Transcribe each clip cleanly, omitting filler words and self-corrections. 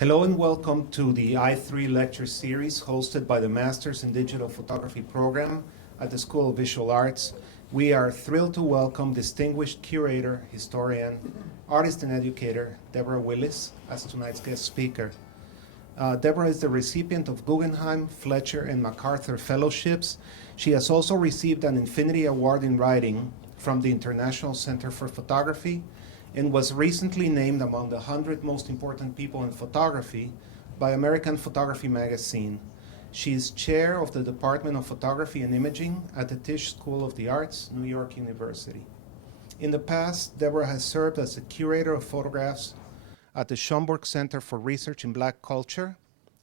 Hello and welcome to the I3 lecture series hosted by the Masters in Digital Photography program at the School of Visual Arts. We are thrilled to welcome distinguished curator, historian, artist and educator, Deborah Willis as tonight's guest speaker. Deborah is the recipient of Guggenheim, Fletcher, and MacArthur fellowships. She has also received an Infinity Award in Writing from the International Center for Photography and was recently named among the 100 most important people in photography by American Photography magazine. She is chair of the Department of Photography and Imaging at the Tisch School of the Arts, New York University. In the past, Deborah has served as the curator of photographs at the Schomburg Center for Research in Black Culture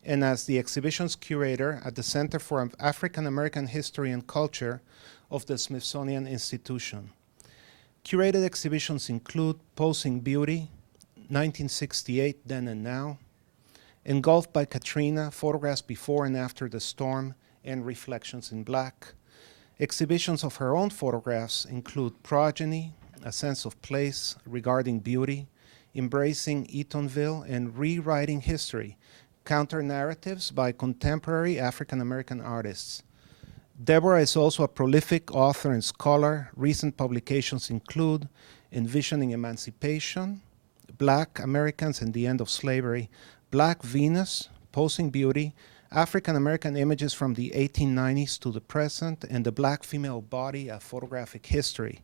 and as the exhibitions curator at the Center for African American History and Culture of the Smithsonian Institution. Curated exhibitions include Posing Beauty, 1968, Then and Now, Engulfed by Katrina, Photographs Before and After the Storm, and Reflections in Black. Exhibitions of her own photographs include Progeny, A Sense of Place, Regarding Beauty, Embracing Eatonville, and Rewriting History, Counter-Narratives by Contemporary African American Artists. Deborah is also a prolific author and scholar. Recent publications include Envisioning Emancipation, Black Americans and the End of Slavery, Black Venus, Posing Beauty, African American Images from the 1890s to the Present, and The Black Female Body, A Photographic History.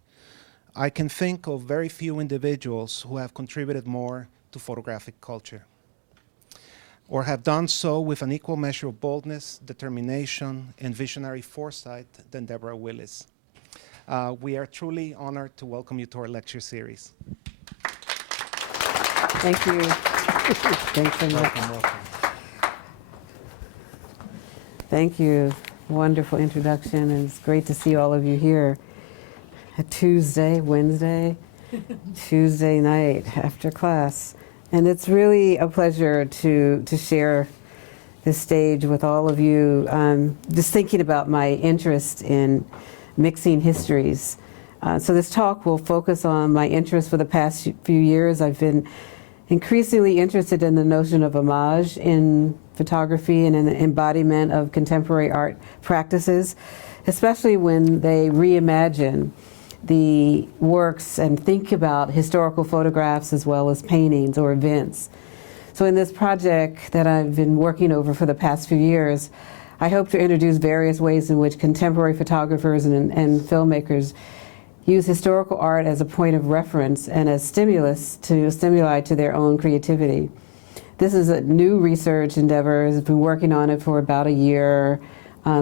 I can think of very few individuals who have contributed more to photographic culture, or have done so with an equal measure of boldness, determination, and visionary foresight than Deborah Willis. We are truly honored to welcome you to our lecture series. Thank you. Thanks so much. Welcome. Thank you. Wonderful introduction, and it's great to see all of you here. A Tuesday night after class. And it's really a pleasure to share this stage with all of you. Just thinking about my interest in mixing histories. So this talk will focus on my interest for the past few years. I've been increasingly interested in the notion of homage in photography and in the embodiment of contemporary art practices, especially when they reimagine the works and think about historical photographs as well as paintings or events. So in this project that I've been working over for the past few years, I hope to introduce various ways in which contemporary photographers and filmmakers use historical art as a point of reference and as stimuli to their own creativity. This is a new research endeavor. I've been working on it for about a year.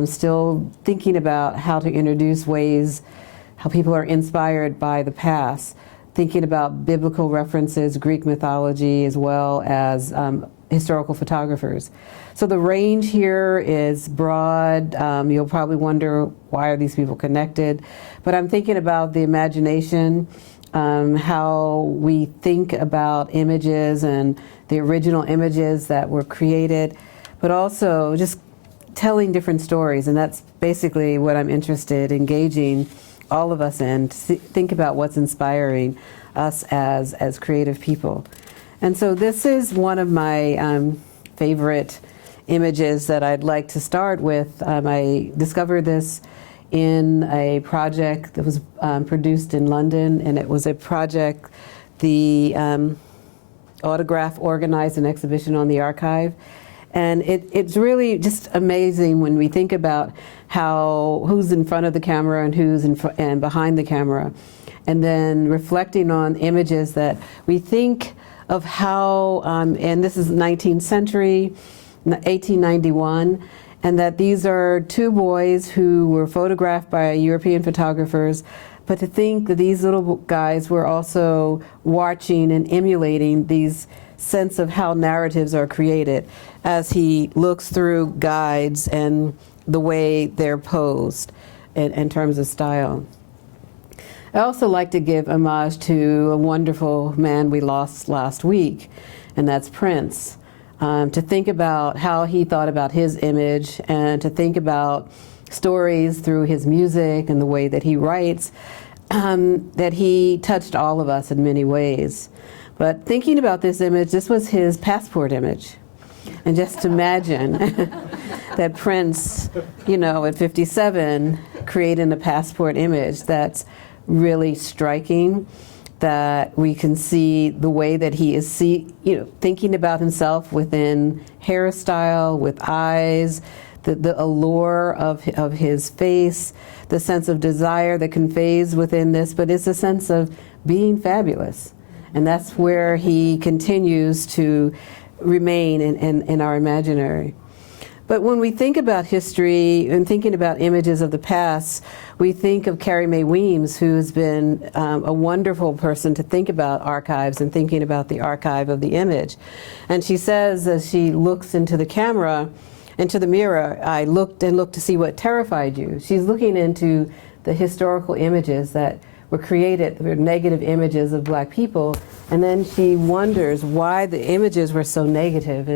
Still thinking about how to introduce ways how people are inspired by the past, thinking about biblical references, Greek mythology, as well as historical photographers. So the range here is broad. You'll probably wonder, why are these people connected? But I'm thinking about the imagination, how we think about images and the original images that were created, but also just telling different stories. And that's basically what I'm interested in engaging all of us in, to think about what's inspiring us as creative people. And so this is one of my favorite images that I'd like to start with. I discovered this in a project that was produced in London, and it was a project the Autograph organized an exhibition on the archive. And it's really just amazing when we think about who's in front of the camera and who's and behind the camera, and then reflecting on images that we think of how, and this is 19th century, 1891, and that these are two boys who were photographed by European photographers, but to think that these little guys were also watching and emulating these sense of how narratives are created as he looks through guides and the way they're posed in terms of style. I also like to give homage to a wonderful man we lost last week, and that's Prince. To think about how he thought about his image and to think about stories through his music and the way that he writes, that he touched all of us in many ways. But thinking about this image, this was his passport image. And just imagine that Prince, you know, at 57, creating a passport image that's really striking, that we can see the way that he is thinking about himself within hairstyle, with eyes, the allure of his face, the sense of desire that conveys within this, but it's a sense of being fabulous. And that's where he continues to remain in our imaginary. But when we think about history and thinking about images of the past, we think of Carrie Mae Weems, who's been a wonderful person to think about archives and thinking about the archive of the image. And she says, as she looks into the camera, into the mirror, I looked and looked to see what terrified you. She's looking into the historical images that were created, were negative images of black people, and then she wonders why the images were so negative,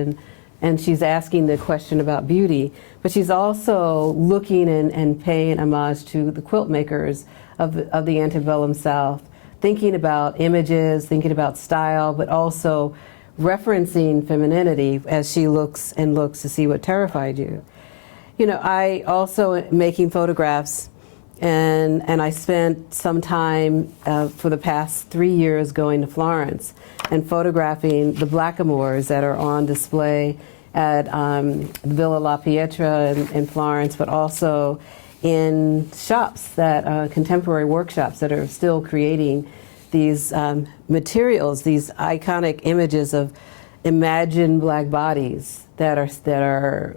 and she's asking the question about beauty, but she's also looking and paying homage to the quilt makers of the antebellum South, thinking about images, thinking about style, but also referencing femininity as she looks to see what terrified you. You know, I also making photographs, and I spent some time for the past 3 years going to Florence and photographing the Blackamores that are on display at Villa La Pietra in Florence, but also in shops that contemporary workshops that are still creating these materials, these iconic images of imagined black bodies that are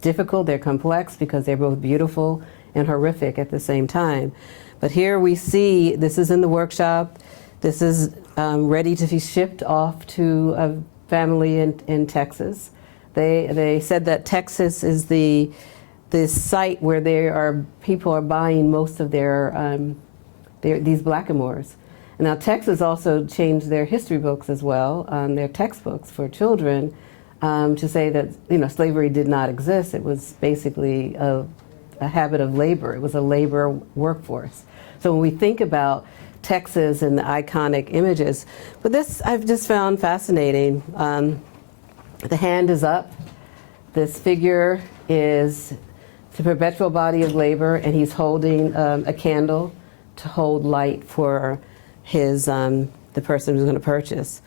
difficult, they're complex because they're both beautiful and horrific at the same time. But here we see, this is in the workshop, this is ready to be shipped off to a family in Texas. They said that Texas is the site where people are buying most of these Blackamores. And now Texas also changed their history books as well, their textbooks for children, to say that slavery did not exist. It was basically a habit of labor. It was a labor workforce. So when we think about Texas and the iconic images, but this I've just found fascinating. The hand is up. This figure is the perpetual body of labor, and he's holding a candle to hold light for the person who's going to purchase.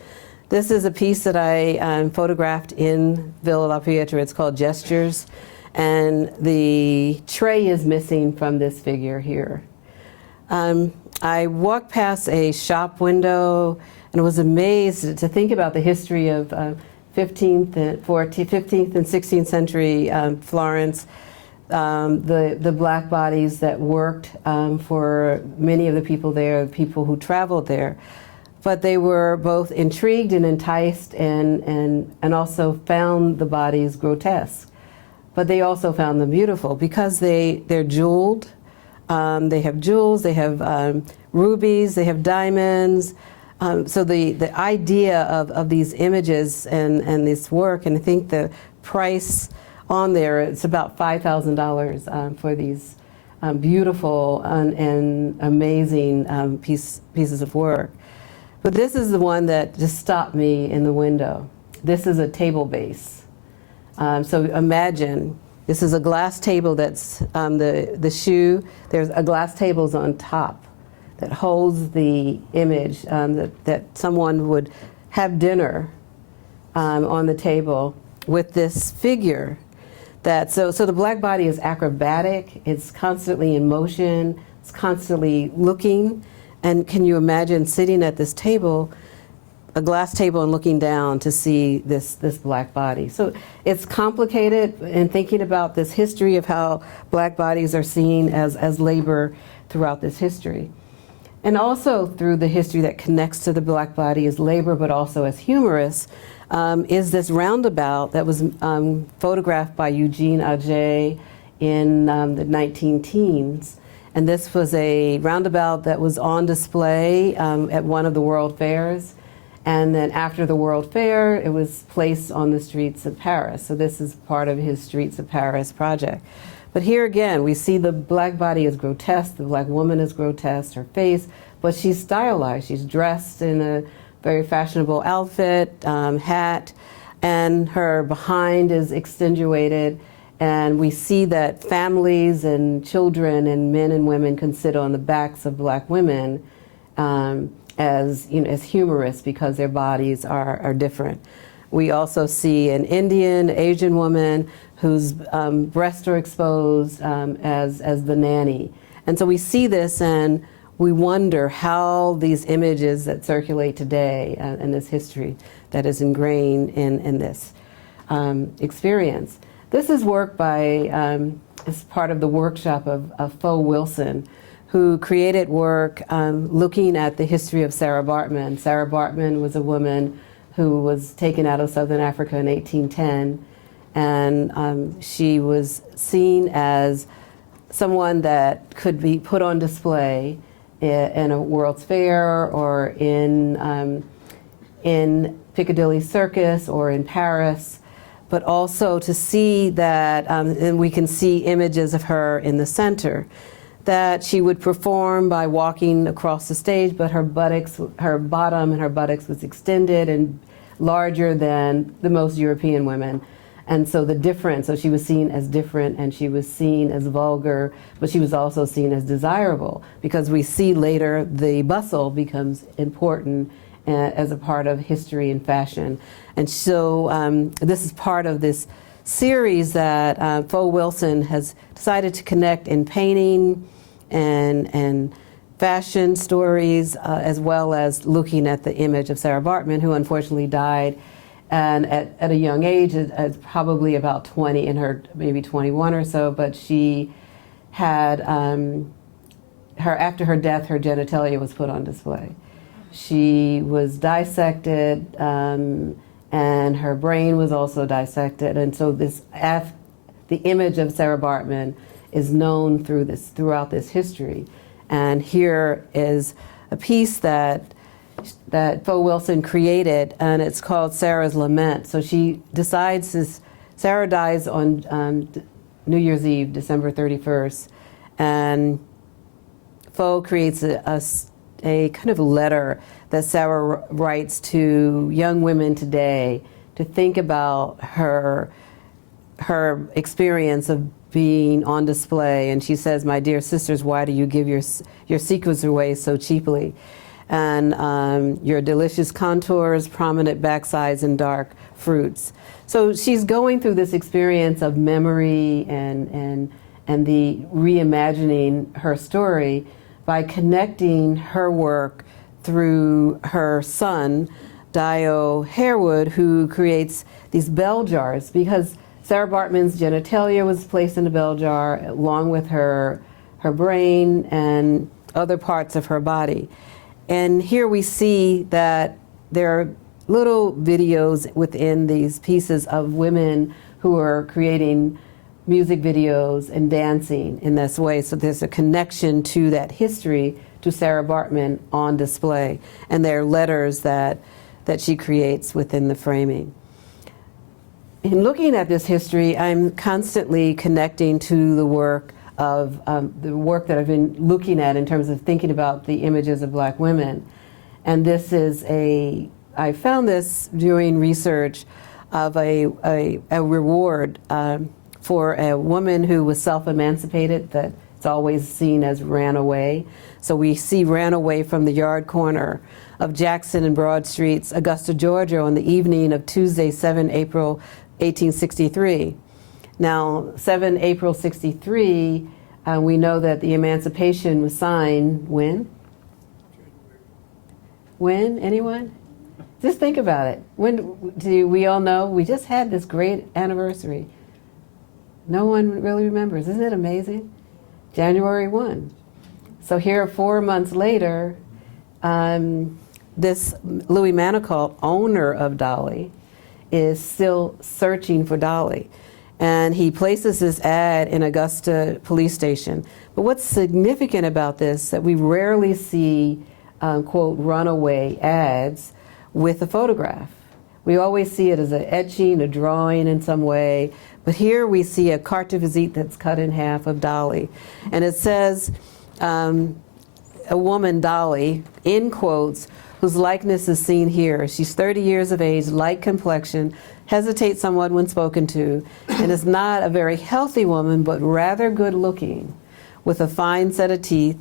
This is a piece that I photographed in Villa La Pietra. It's called Gestures, and the tray is missing from this figure here. I walked past a shop window and was amazed to think about the history of 15th and 16th century Florence, the black bodies that worked for many of the people there, the people who traveled there. But they were both intrigued and enticed and also found the bodies grotesque. But they also found them beautiful because they're jeweled. They have jewels, they have rubies, they have diamonds. So the idea of these images and this work, and I think the price on there, it's about $5,000 for these beautiful and amazing pieces of work. But this is the one that just stopped me in the window. This is a table base. So imagine, this is a glass table that's the shoe. There's a glass table's on top that holds the image that someone would have dinner on the table with this figure. So the black body is acrobatic. It's constantly in motion. It's constantly looking. And can you imagine sitting at this table, a glass table, and looking down to see this black body? So it's complicated in thinking about this history of how black bodies are seen as labor throughout this history. And also through the history that connects to the black body as labor, but also as humorous, is this roundabout that was photographed by Eugene Auger in the 19-teens. And this was a roundabout that was on display at one of the World Fairs. And then after the World Fair, it was placed on the streets of Paris. So this is part of his Streets of Paris project. But here again, we see the black body is grotesque, the black woman is grotesque, her face, but she's stylized. She's dressed in a very fashionable outfit, hat, and her behind is extenuated, and we see that families and children and men and women can sit on the backs of black women as, you know, as humorous because their bodies are different. We also see an Indian, Asian woman whose breasts are exposed as the nanny. And so we see this and we wonder how these images that circulate today and this history that is ingrained in this experience. This is work by, as part of the workshop of Fo Wilson, who created work looking at the history of Sarah Baartman. Sarah Baartman was a woman who was taken out of Southern Africa in 1810, and she was seen as someone that could be put on display in a World's Fair or in Piccadilly Circus or in Paris, but also to see that, and we can see images of her in the center, that she would perform by walking across the stage, but her buttocks, her bottom and her buttocks was extended and larger than the most European women. And so the difference, so she was seen as different and she was seen as vulgar, but she was also seen as desirable, because we see later the bustle becomes important as a part of history and fashion. And so this is part of this series that Fo Wilson has decided to connect in painting and fashion stories, as well as looking at the image of Sarah Baartman, who unfortunately died and at a young age, at probably about 20, in her maybe 21 or so, but she had, after her death, her genitalia was put on display. She was dissected, and her brain was also dissected, and so the image of Sarah Baartman is known throughout this history. And here is a piece that Fo Wilson created, and it's called Sarah's Lament. So she decides Sarah dies on New Year's Eve, December 31st, and Fo creates a kind of letter that Sarah writes to young women today to think about her experience of being on display. And she says, "My dear sisters, why do you give your secrets away so cheaply? And your delicious contours, prominent backsides, and dark fruits." So she's going through this experience of memory and the reimagining her story by connecting her work through her son, Dio Harewood, who creates these bell jars, because Sarah Baartman's genitalia was placed in a bell jar along with her brain and other parts of her body. And here we see that there are little videos within these pieces of women who are creating music videos and dancing in this way. So there's a connection to that history, to Sarah Baartman on display. And there are letters that she creates within the framing. In looking at this history, I'm constantly connecting to the work that I've been looking at in terms of thinking about the images of black women. And this is I found this doing research of a reward for a woman who was self-emancipated, that it's always seen as ran away. So we see ran away from the yard corner of Jackson and Broad Streets, Augusta, Georgia, on the evening of Tuesday, 7 April 1863. Now, 7 April 63, we know that the Emancipation was signed when? When? Anyone? Just think about it. When do we all know? We just had this great anniversary. No one really remembers. Isn't it amazing? January 1. So here, 4 months later, this Louis Manicault, owner of Dolly, is still searching for Dolly. And he places this ad in Augusta Police Station. But what's significant about this, that we rarely see, quote, runaway ads with a photograph. We always see it as an etching, a drawing in some way. But here we see a carte de visite that's cut in half of Dolly. And it says, a woman, Dolly, in quotes, whose likeness is seen here. She's 30 years of age, light complexion, hesitates somewhat when spoken to, and is not a very healthy woman, but rather good looking, with a fine set of teeth,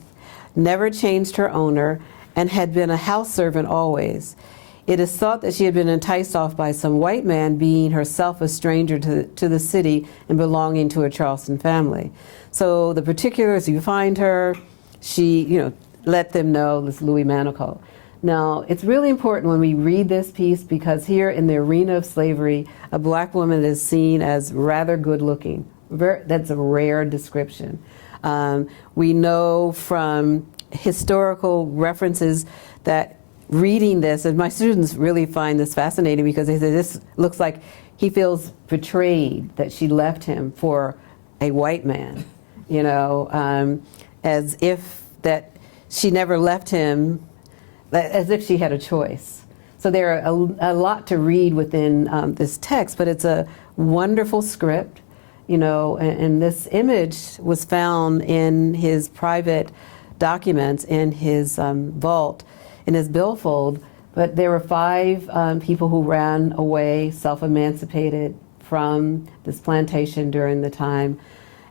never changed her owner, and had been a house servant always. It is thought that she had been enticed off by some white man, being herself a stranger to the city and belonging to a Charleston family. So the particulars, you find her, she, let them know, this Louis Manicold. Now, it's really important when we read this piece because here in the arena of slavery, a black woman is seen as rather good looking. That's a rare description. We know from historical references that reading this, and my students really find this fascinating because they say this looks like he feels betrayed that she left him for a white man, as if that she never left him, as if she had a choice. So there are a lot to read within this text, but it's a wonderful script, and this image was found in his private documents in his vault, in his billfold, but there were 5 people who ran away, self-emancipated from this plantation during the time,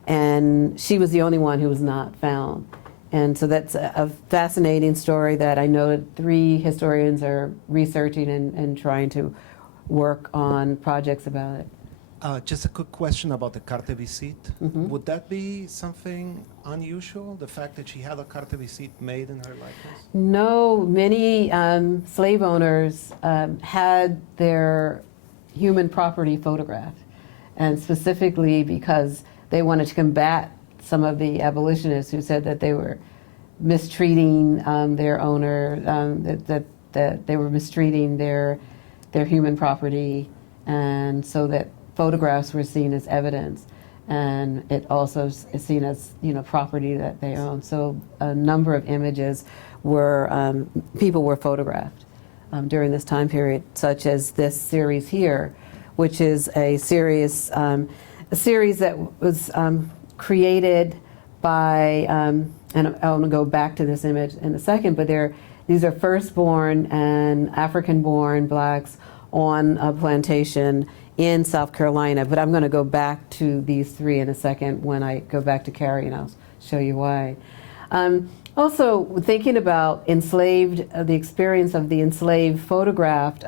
and she was the only one who was not found. And so that's a fascinating story that I know 3 historians are researching and trying to work on projects about it. Just a quick question about the carte visite. Mm-hmm. Would that be something unusual, the fact that she had a carte visite made in her likeness? No, many slave owners had their human property photographed, and specifically because they wanted to combat some of the abolitionists who said that they were mistreating their owner, that they were mistreating their human property, and so that photographs were seen as evidence, and it also is seen as property that they own. So a number of images were people were photographed during this time period, such as this series here, which is a series that was created by, and I want to go back to this image in a second, but these are firstborn and African-born blacks on a plantation in South Carolina. But I'm going to go back to these 3 in a second when I go back to Carrie, and I'll show you why. Also, thinking about the experience of the enslaved photographed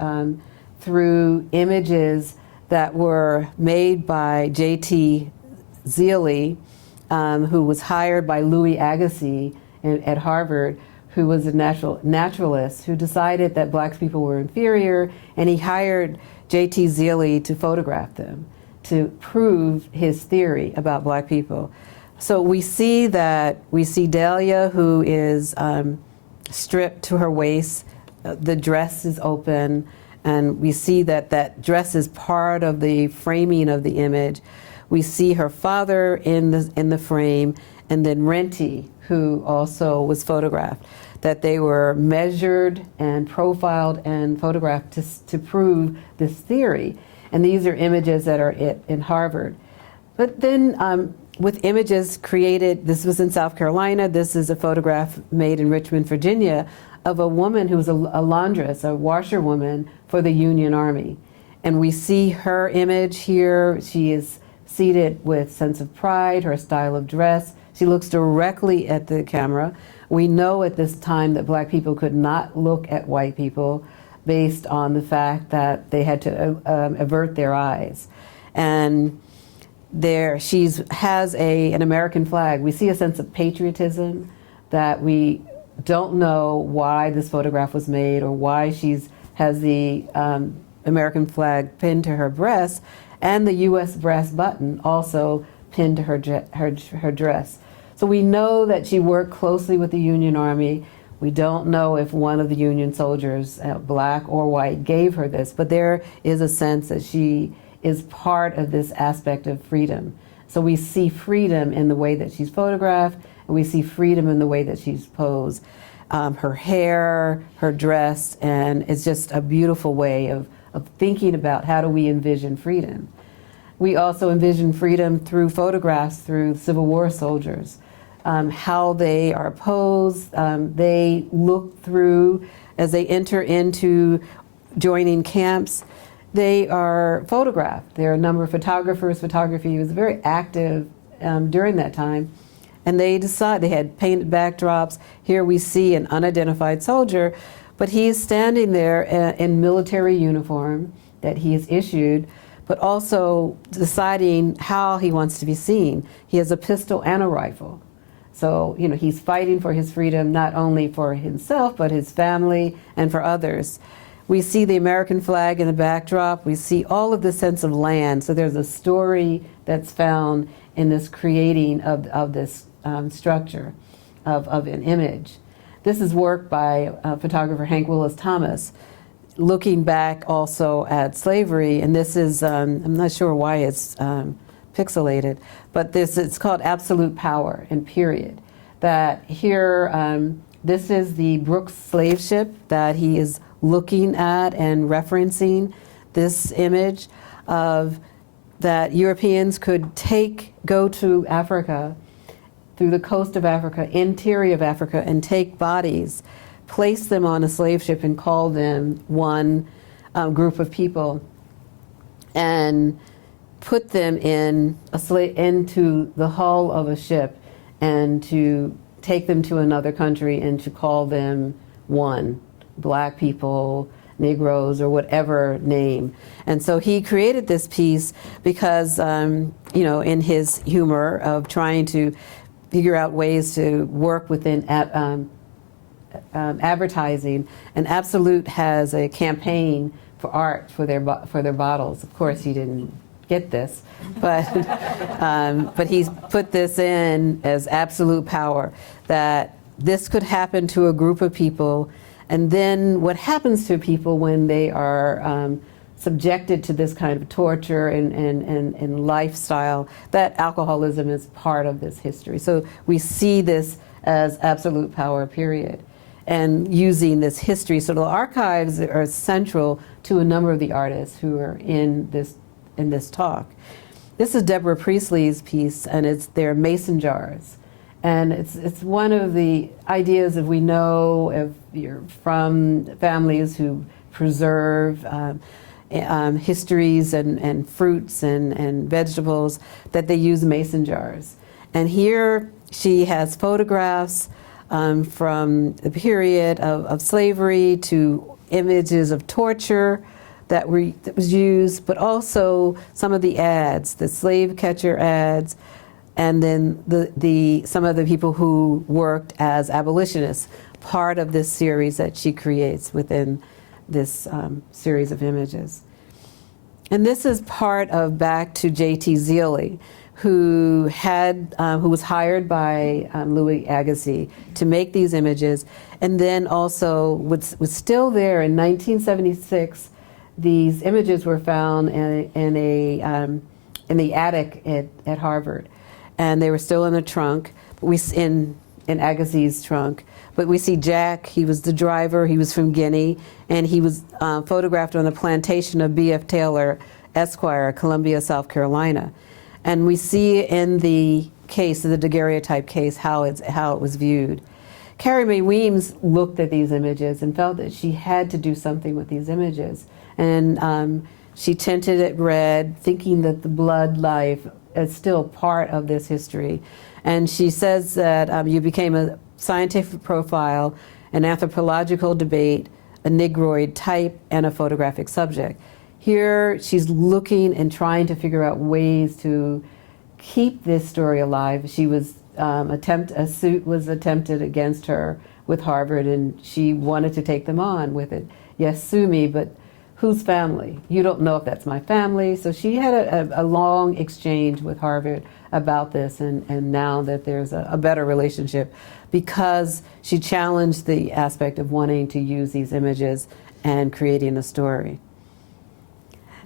through images that were made by J.T. Zealy, who was hired by Louis Agassiz at Harvard, who was a naturalist who decided that black people were inferior, and he hired J.T. Zealy to photograph them to prove his theory about black people. So we see Dahlia, who is stripped to her waist, the dress is open, and we see that dress is part of the framing of the image. We see her father in the frame, and then Renty, who also was photographed, that they were measured and profiled and photographed to prove this theory. And these are images that are in Harvard. But then with images created, this was in South Carolina, this is a photograph made in Richmond, Virginia, of a woman who was a laundress, a washerwoman for the Union Army. And we see her image here. She is seated with sense of pride, her style of dress. She looks directly at the camera. We know at this time that black people could not look at white people based on the fact that they had to avert their eyes. And there she has an American flag. We see a sense of patriotism that we don't know why this photograph was made or why has the American flag pinned to her breast, and the U.S. brass button also pinned to her dress. So we know that she worked closely with the Union Army. We don't know if one of the Union soldiers, black or white, gave her this, but there is a sense that she is part of this aspect of freedom. So we see freedom in the way that she's photographed, and we see freedom in the way that she's posed. Her hair, her dress, and it's just a beautiful way of thinking about how do we envision freedom. We also envision freedom through photographs, through Civil War soldiers, how they are posed, they look through as they enter into joining camps. they are photographed. There are a number of photographers. Photography was very active during that time. And they had painted backdrops. Here we see an unidentified soldier, but he's standing there in military uniform that he is issued, but also deciding how he wants to be seen. He has a pistol and a rifle. So, you know, he's fighting for his freedom, not only for himself, but his family and for others. We see the American flag in the backdrop. We see all of the sense of land. So there's a story that's found in this creating of this structure of an image. This is work by photographer Hank Willis Thomas, looking back also at slavery. And this is, I'm not sure why it's pixelated, but it's called Absolute Power and Period. That here, this is the Brooks slave ship that he is looking at and referencing this image of that Europeans could go to Africa, through the coast of Africa, interior of Africa, and take bodies, place them on a slave ship and call them one group of people, and put them into the hull of a ship, and to take them to another country and to call them one. Black people, Negroes, or whatever name. And so he created this piece because, you know, in his humor of trying to figure out ways to work within advertising, and Absolute has a campaign for art for their bottles. Of course, he didn't get this, but he's put this in as absolute power, that this could happen to a group of people. And then what happens to people when they are subjected to this kind of torture and lifestyle, that alcoholism is part of this history. So we see this as absolute power, period. And using this history, so the archives are central to a number of the artists who are in this talk. This is Deborah Priestley's piece, and it's their mason jars. And it's one of the ideas that we know if you're from families who preserve histories and fruits and vegetables, that they use mason jars. And here she has photographs from the period of slavery to images of torture that was used, but also some of the ads, the slave catcher ads, and then some of the people who worked as abolitionists, part of this series that she creates within this series of images. And this is part of Back to J.T. Zealy, who was hired by Louis Agassiz to make these images, and then also was still there in 1976. These images were found in the attic at Harvard, and they were still in the trunk. In Agassiz's trunk. But we see Jack, he was the driver, he was from Guinea, and he was photographed on the plantation of B.F. Taylor, Esquire, Columbia, South Carolina. And we see in the case, the daguerreotype case, how it was viewed. Carrie Mae Weems looked at these images and felt that she had to do something with these images. And she tinted it red, thinking that the blood life is still part of this history. And she says that you became a scientific profile, an anthropological debate, a Negroid type, and a photographic subject. Here she's looking and trying to figure out ways to keep this story alive. She was a suit was attempted against her with Harvard, and she wanted to take them on with it. Yes, sue me, but whose family? You don't know if that's my family. So she had a long exchange with Harvard about this, and now that there's a better relationship, because she challenged the aspect of wanting to use these images and creating a story.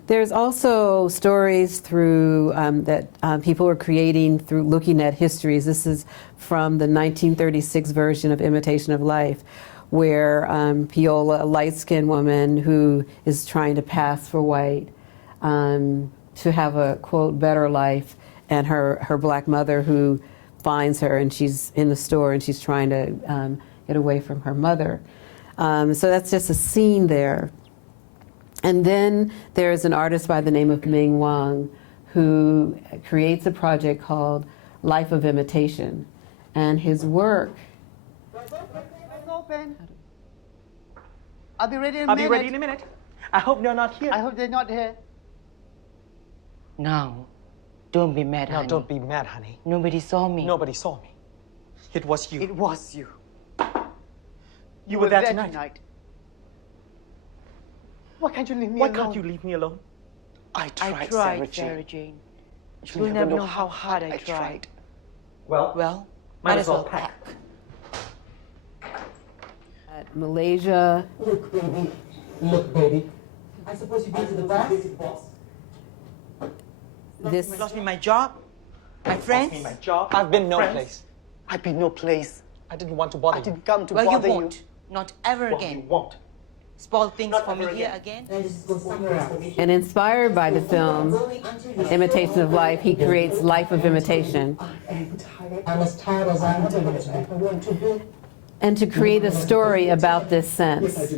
There's also stories through that people are creating through looking at histories. This is from the 1936 version of Imitation of Life, where Piola, a light-skinned woman who is trying to pass for white, to have a, quote, better life, and her black mother who finds her, and she's in the store and she's trying to get away from her mother. So that's just a scene there. And then there's an artist by the name of Ming Wang who creates a project called Life of Imitation. And his work... It's open. I'll be ready in a minute. I'll be ready in a minute. I hope they're not here. I hope they're not here. Now, don't be mad, Now, honey. don't be mad, honey. Nobody saw me. Nobody saw me. It was you. It was you. You were there tonight. Why can't you leave me Why alone? can't you leave me alone? I tried, Sarah Jane. You'll never know how hard I tried. Well, Might as well pack. At Malaysia, Look, baby. I suppose you've been to the boss? this Lost me my job, my friends. my job. I've been no Friends? place. I've been no place. I didn't want to bother I you. didn't come to Well, you bother won't. Not ever Well, you again. won't. Spoil things Not for me ever here again. again. And just go somewhere else. and inspired by the film Imitation of Life, he creates Life of Imitation. I'm as tired as I am. I want to do. And to create a story about this sense.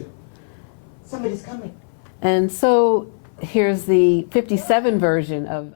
Somebody's coming. And so here's the 57 version of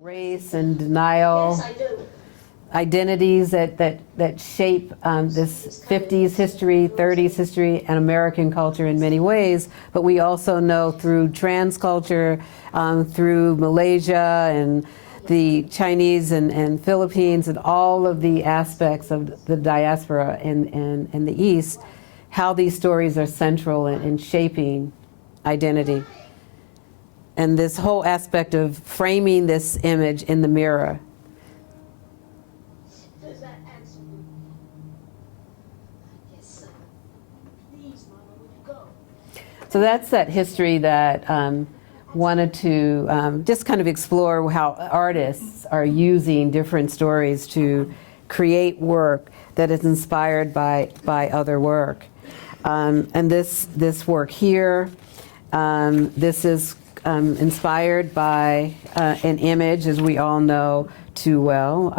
race and denial. Yes, I do. Identities that shape this 50s history, 30s history, and American culture in many ways. But we also know through trans culture, through Malaysia and the Chinese and Philippines and all of the aspects of the diaspora in the East, how these stories are central in shaping identity. And this whole aspect of framing this image in the mirror. Does that answer you? Yes, sir. Please, Mama, would you go? So that's that history that wanted to just kind of explore how artists are using different stories to create work that is inspired by other work. And this work here, this is inspired by an image, as we all know too well.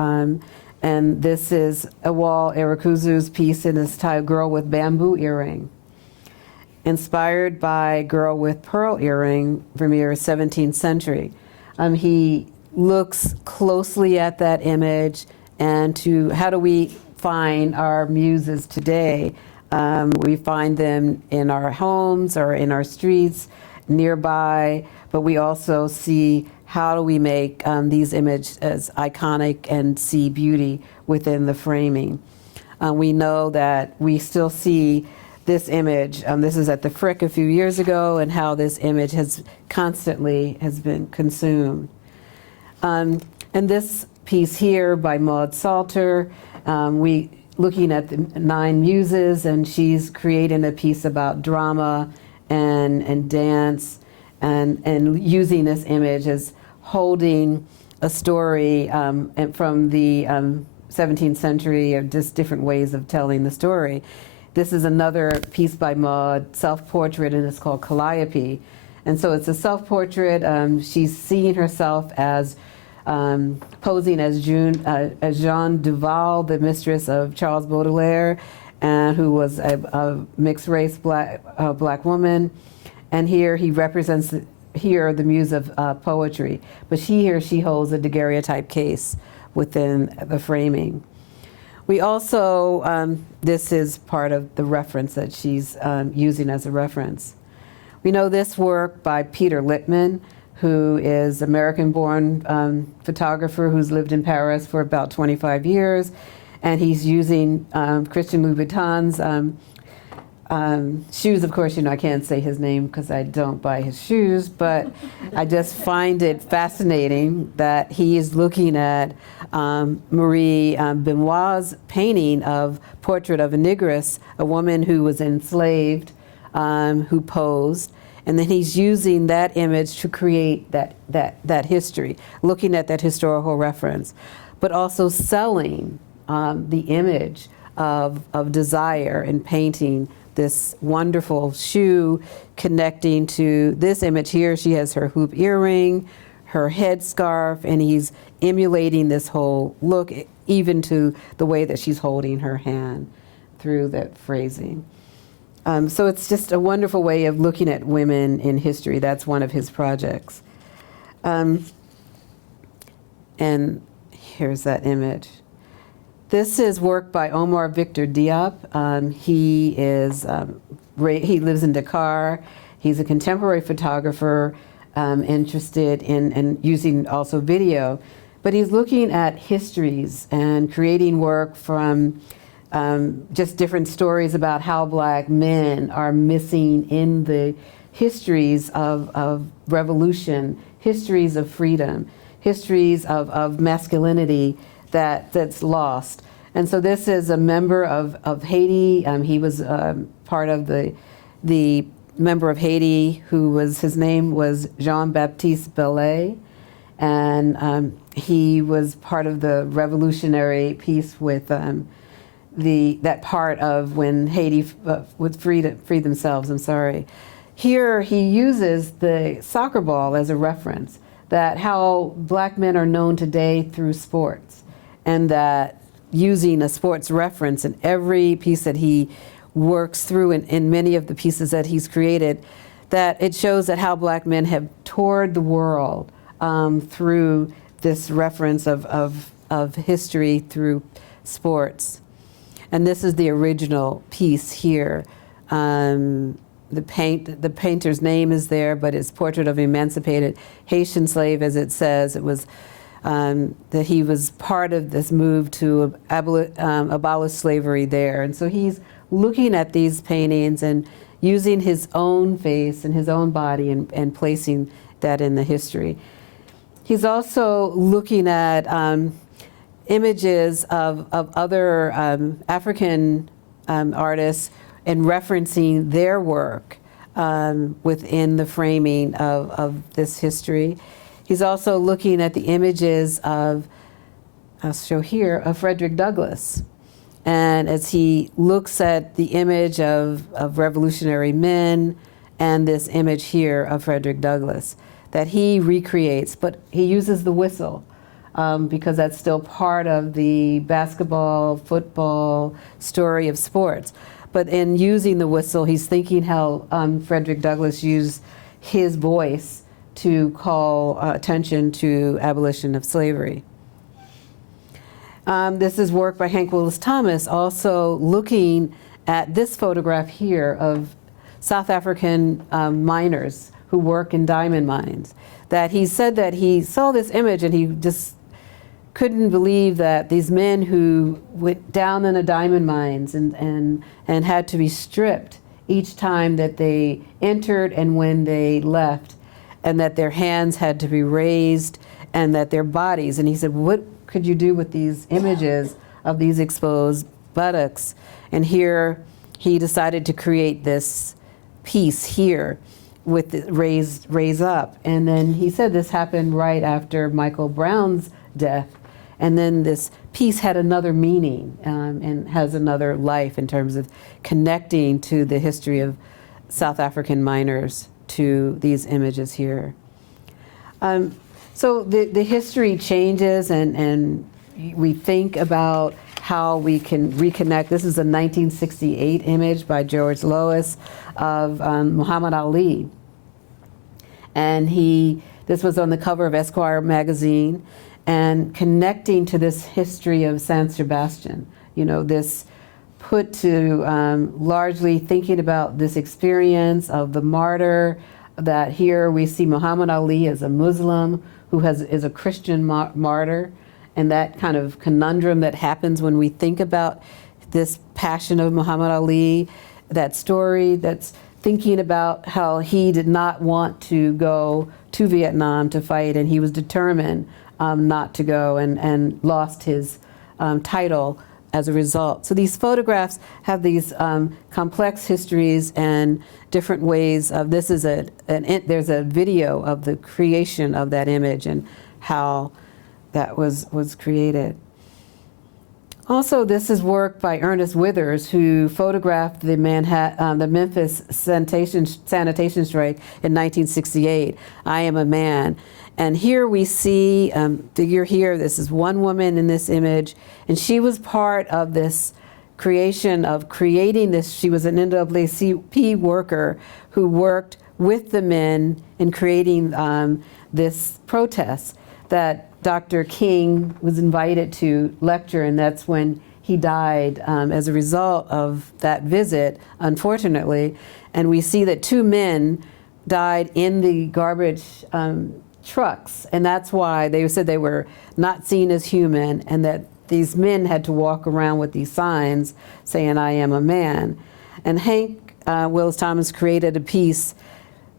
And this is Awal Erakuzu's piece in his title, Girl with Bamboo Earring. Inspired by Girl with Pearl Earring, Vermeer, 17th century. He looks closely at that image and to how do we find our muses today. We find them in our homes or in our streets, nearby, but we also see how do we make these images as iconic and see beauty within the framing. We know that we still see this image, this is at the Frick a few years ago, and how this image has constantly been consumed. And this piece here by Maud Salter, we looking at the 9 muses, and she's creating a piece about drama and dance, and using this image as holding a story from the 17th century, or just different ways of telling the story. This is another piece by Maud, self-portrait, and it's called Calliope. And so it's a self-portrait. She's seeing herself as posing as Jeanne Duval, the mistress of Charles Baudelaire, and who was a mixed-race black woman. And here he represents the muse of poetry. But she holds a daguerreotype case within the framing. We also, this is part of the reference that she's using as a reference. We know this work by Peter Littman, who is American-born photographer who's lived in Paris for about 25 years. And he's using Christian Louboutin's shoes. Of course, you know, I can't say his name because I don't buy his shoes, but I just find it fascinating that he is looking at Marie Benoit's painting of Portrait of a Negress, a woman who was enslaved, who posed, and then he's using that image to create that history, looking at that historical reference, but also selling the image of desire and painting this wonderful shoe connecting to this image here. She has her hoop earring, her headscarf, and he's emulating this whole look, even to the way that she's holding her hand through that phrasing. So it's just a wonderful way of looking at women in history. That's one of his projects. And here's that image. This is work by Omar Victor Diop. He lives in Dakar. He's a contemporary photographer interested in using also video. But he's looking at histories and creating work from just different stories about how black men are missing in the histories of revolution, histories of freedom, histories of masculinity that's lost. And so this is a member of Haiti. He was part of the member of Haiti his name was Jean-Baptiste Belay. And he was part of the revolutionary piece with that part of when Haiti would free themselves, I'm sorry. Here he uses the soccer ball as a reference, that how black men are known today through sports, and that using a sports reference in every piece that he works through in many of the pieces that he's created, that it shows that how black men have toured the world through this reference of history through sports. And this is the original piece here. The painter's name is there, but it's Portrait of Emancipated Haitian Slave, as it says. It was that he was part of this move to abolish slavery there. And so he's looking at these paintings and using his own face and his own body and placing that in the history. He's also looking at images of other African artists and referencing their work within the framing of this history. He's also looking at the images of, I'll show here, of Frederick Douglass. And as he looks at the image of revolutionary men and this image here of Frederick Douglass, that he recreates, but he uses the whistle. Because that's still part of the basketball, football story of sports. But in using the whistle, he's thinking how Frederick Douglass used his voice to call attention to abolition of slavery. This is work by Hank Willis Thomas, also looking at this photograph here of South African miners who work in diamond mines. That he said that he saw this image and he just couldn't believe that these men who went down in the diamond mines and had to be stripped each time that they entered and when they left, and that their hands had to be raised and that their bodies, and he said, what could you do with these images of these exposed buttocks? And here he decided to create this piece here with the raise up. And then he said this happened right after Michael Brown's death. And then this piece had another meaning and has another life in terms of connecting to the history of South African miners to these images here. So the history changes and we think about how we can reconnect. This is a 1968 image by George Lois of Muhammad Ali. And this was on the cover of Esquire magazine, and connecting to this history of San Sebastian, you know, this put to largely thinking about this experience of the martyr that here we see Muhammad Ali as a Muslim who is a Christian martyr, and that kind of conundrum that happens when we think about this passion of Muhammad Ali, that story that's thinking about how he did not want to go to Vietnam to fight, and he was determined not to go, and lost his title as a result. So these photographs have these complex histories and different ways of, this is there's a video of the creation of that image and how that was created. Also, this is work by Ernest Withers, who photographed the Memphis sanitation strike in 1968, I Am a Man. And here we see, figure here, this is one woman in this image, and she was part of this creation of creating this. She was an NAACP worker who worked with the men in creating this protest that Dr. King was invited to lecture, and that's when he died as a result of that visit, unfortunately. And we see that 2 men died in the garbage trucks, and that's why they said they were not seen as human, and that these men had to walk around with these signs saying, I am a man. And Hank Willis Thomas created a piece,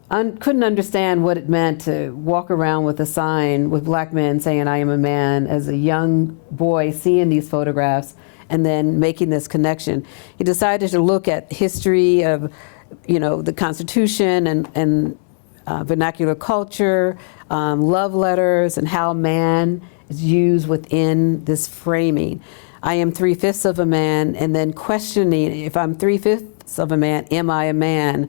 couldn't understand what it meant to walk around with a sign with black men saying, I am a man, as a young boy seeing these photographs and then making this connection. He decided to look at history of, the Constitution and vernacular culture, love letters, and how man is used within this framing. I am 3/5 of a man, and then questioning, if I'm 3/5 of a man, am I a man?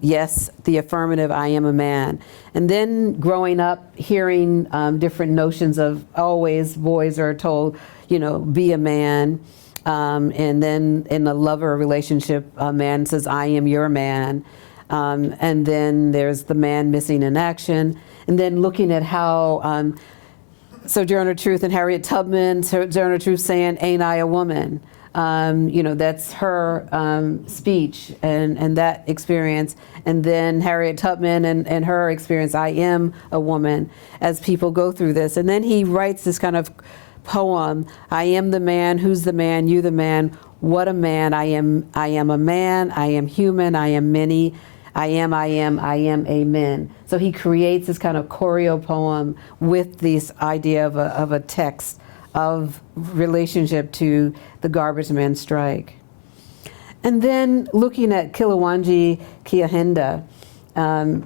Yes, the affirmative, I am a man. And then growing up, hearing different notions of, always boys are told, be a man. And then in a lover relationship, a man says, I am your man. And then there's the man missing in action. And then looking at how Sojourner Truth and Harriet Tubman, Sojourner Truth saying, ain't I a woman? That's her speech and that experience. And then Harriet Tubman and her experience, I am a woman, as people go through this. And then he writes this kind of poem, I am the man, who's the man, you the man, what a man, I am a man, I am human, I am many, I am a man. So he creates this kind of choreo poem with this idea of a text of relationship to the garbage man strike. And then looking at Kilawanji Kiahinda,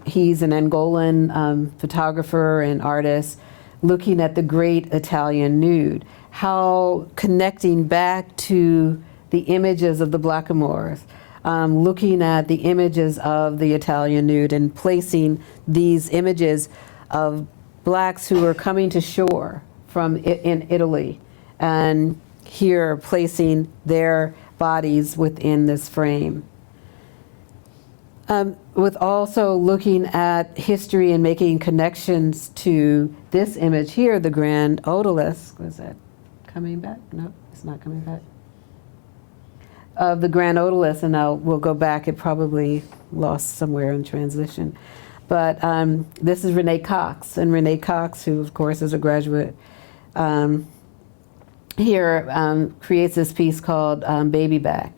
he's an Angolan photographer and artist, looking at the great Italian nude, how connecting back to the images of the Blackamores, looking at the images of the Italian nude and placing these images of blacks who are coming to shore in Italy, and here placing their bodies within this frame. With also looking at history and making connections to this image here, the Grand Odalisque. Was that coming back? No, it's not coming back. Of the Grand Odalisque, and we'll go back, it probably lost somewhere in transition. But this is Renee Cox, and Renee Cox, who of course is a graduate, here creates this piece called Baby Back,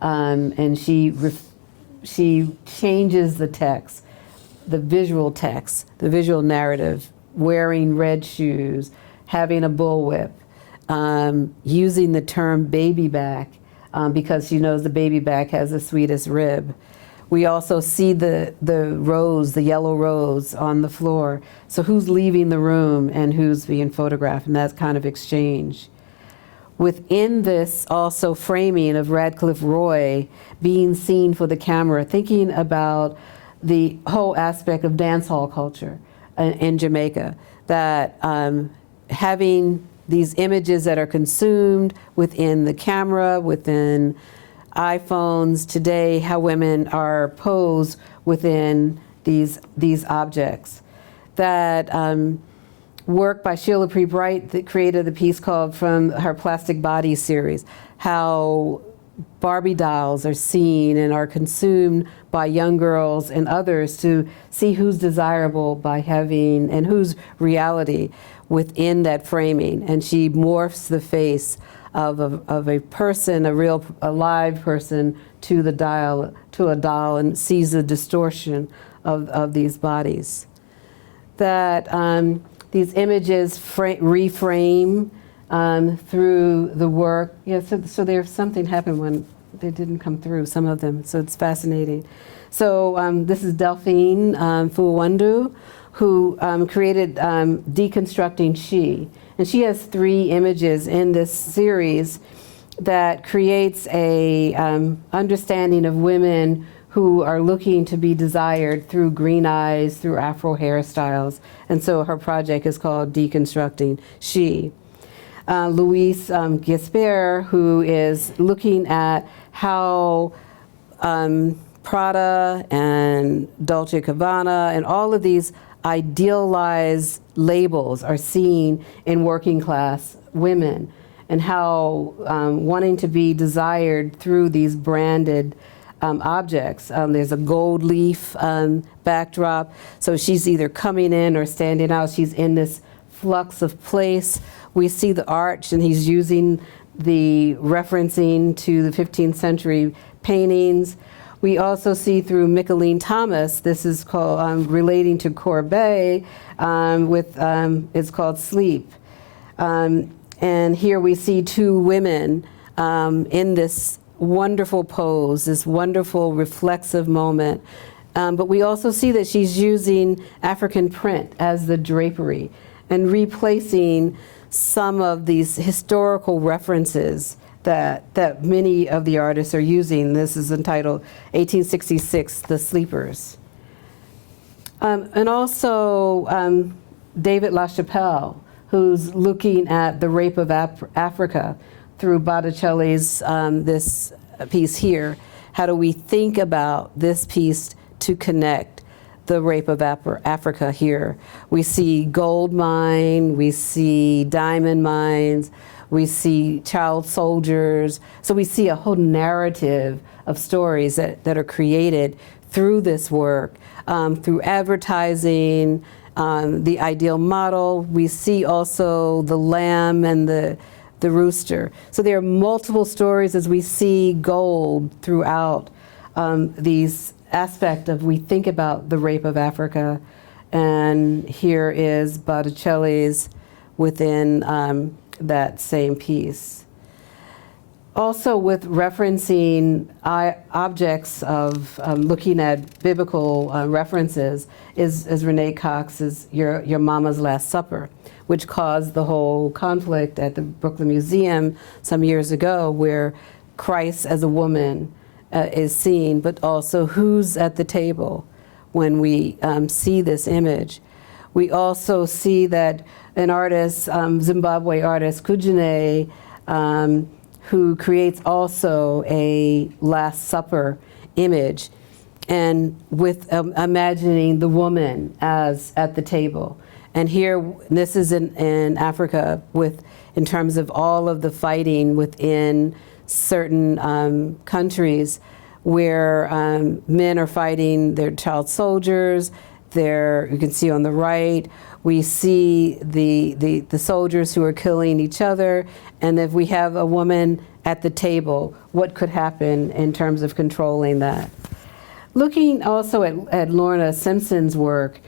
and she changes the text, the visual text, the visual narrative, wearing red shoes, having a bullwhip, using the term baby back because she knows the baby back has the sweetest rib. We also see the rose, the yellow rose on the floor. So who's leaving the room and who's being photographed, and that kind of exchange. Within this also framing of Radcliffe Roy being seen for the camera, thinking about the whole aspect of dance hall culture in Jamaica, that having these images that are consumed within the camera, within iPhones today, how women are posed within these objects. That work by Sheila P. Bright that created the piece called from her Plastic Body series, how Barbie dolls are seen and are consumed by young girls and others to see who's desirable by having and who's reality within that framing. And she morphs the face of a person, a live person, to a doll, and sees the distortion of these bodies. That these images reframe through the work. Yeah, so there's something happened when they didn't come through, some of them, so it's fascinating. So this is Delphine Fuwandu, who created Deconstructing She. And she has 3 images in this series that creates a understanding of women who are looking to be desired through green eyes, through Afro hairstyles. And so her project is called Deconstructing She. Louise Gaspar, who is looking at how Prada and Dolce & Gabbana and all of these idealized labels are seen in working class women, and how wanting to be desired through these branded objects. There's a gold leaf backdrop, so she's either coming in or standing out. She's in this flux of place. We see the arch, and he's using the referencing to the 15th century paintings. We also see through Micheline Thomas, this is called relating to Courbet, it's called Sleep. And here we see 2 women in this wonderful pose, this wonderful reflexive moment. But we also see that she's using African print as the drapery and replacing some of these historical references that many of the artists are using. This is entitled 1866, The Sleepers. And also David LaChapelle, who's looking at the rape of Africa through Botticelli's this piece here. How do we think about this piece to connect the rape of Africa here? We see gold mine, we see diamond mines, we see child soldiers. So we see a whole narrative of stories that are created through this work, through advertising, the ideal model. We see also the lamb and the rooster. So there are multiple stories as we see gold throughout these aspects of we think about the rape of Africa. And here is Botticelli's within that same piece. Also with referencing objects of looking at biblical references is Renee Cox's Your Mama's Last Supper, which caused the whole conflict at the Brooklyn Museum some years ago, where Christ as a woman is seen, but also who's at the table when we see this image. We also see that an artist, Zimbabwe artist Kujune, who creates also a Last Supper image, and with imagining the woman as at the table. And here, this is in Africa, in terms of all of the fighting within certain countries, where men are fighting their child soldiers. You can see on the right, we see the soldiers who are killing each other, and if we have a woman at the table, what could happen in terms of controlling that? Looking also at Lorna Simpson's work,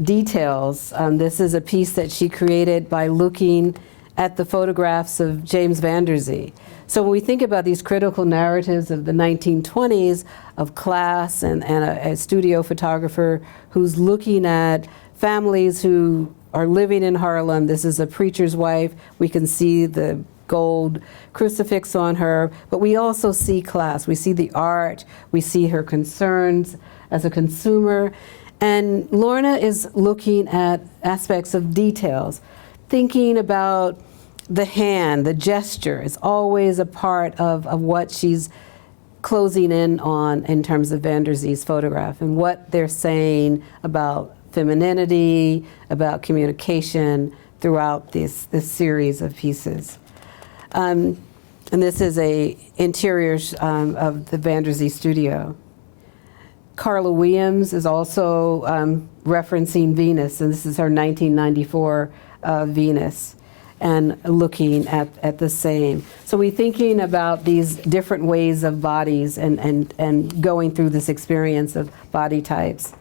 Details, this is a piece that she created by looking at the photographs of James Van Der Zee. So when we think about these critical narratives of the 1920s of class and a studio photographer who's looking at families who are living in Harlem. This is a preacher's wife. We can see the gold crucifix on her, but we also see class. We see the art. We see her concerns as a consumer. And Lorna is looking at aspects of details, thinking about the hand, the gesture is always a part of what she's closing in on in terms of Van Der Zee's photograph and what they're saying about femininity, about communication throughout this series of pieces. And this is a interiors of the Vanderzee studio. Carla Williams is also referencing Venus, and this is her 1994 Venus, and looking at the same. So we're thinking about these different ways of bodies and going through this experience of body types.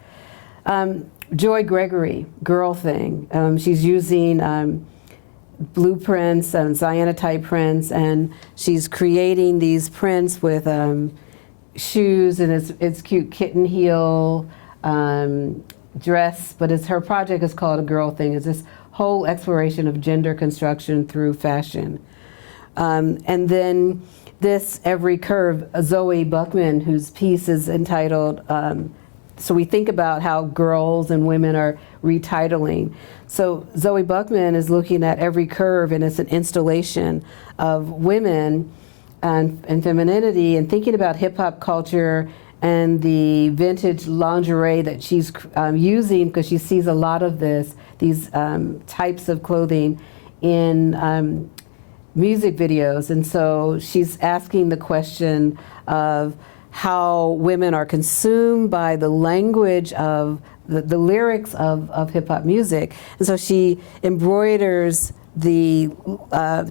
Joy Gregory, Girl Thing. She's using blueprints and cyanotype prints, and she's creating these prints with shoes, and it's cute kitten heel dress, but her project is called A Girl Thing. It's this whole exploration of gender construction through fashion. And then this Every Curve, Zoe Buckman, whose piece is entitled, so we think about how girls and women are retitling. So Zoe Buckman is looking at Every Curve, and it's an installation of women and femininity, and thinking about hip hop culture and the vintage lingerie that she's using, because she sees a lot of these types of clothing in music videos. And so she's asking the question of how women are consumed by the language of the lyrics of hip hop music. And so she embroiders the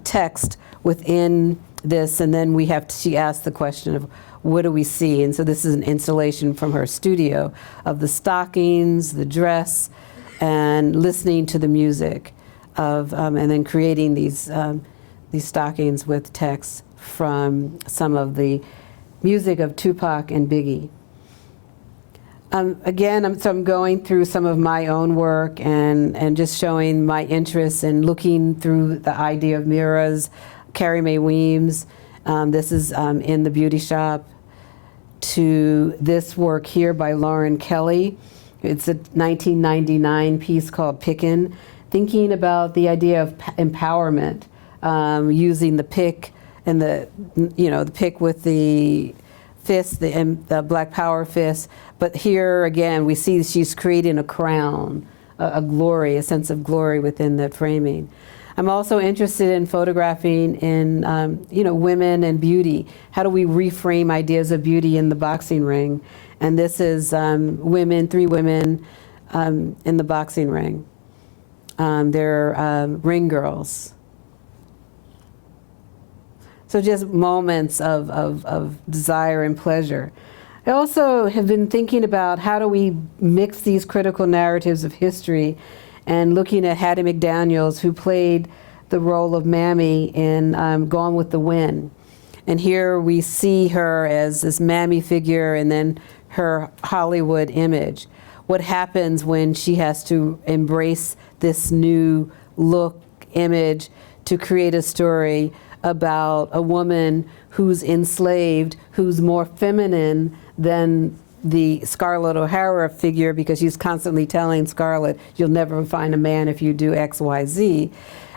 text within this, and then she asks the question of, what do we see? And so this is an installation from her studio of the stockings, the dress, and listening to the music of, and then creating these stockings with text from some of the music of Tupac and Biggie. Again, I'm going through some of my own work and just showing my interest in looking through the idea of mirrors. Carrie Mae Weems, this is in the beauty shop, to this work here by Lauren Kelly. It's a 1999 piece called Pickin', thinking about the idea of empowerment, using the pick and the pick with the fist, the Black Power fist. But here again, we see she's creating a crown, a glory, a sense of glory within that framing. I'm also interested in photographing in women and beauty. How do we reframe ideas of beauty in the boxing ring? And this is three women in the boxing ring. They're ring girls. So just moments of desire and pleasure. I also have been thinking about how do we mix these critical narratives of history, and looking at Hattie McDaniels, who played the role of Mammy in Gone with the Wind. And here we see her as this Mammy figure, and then her Hollywood image. What happens when she has to embrace this new look, image, to create a story about a woman who's enslaved, who's more feminine than the Scarlett O'Hara figure, because she's constantly telling Scarlett, you'll never find a man if you do X, Y, Z.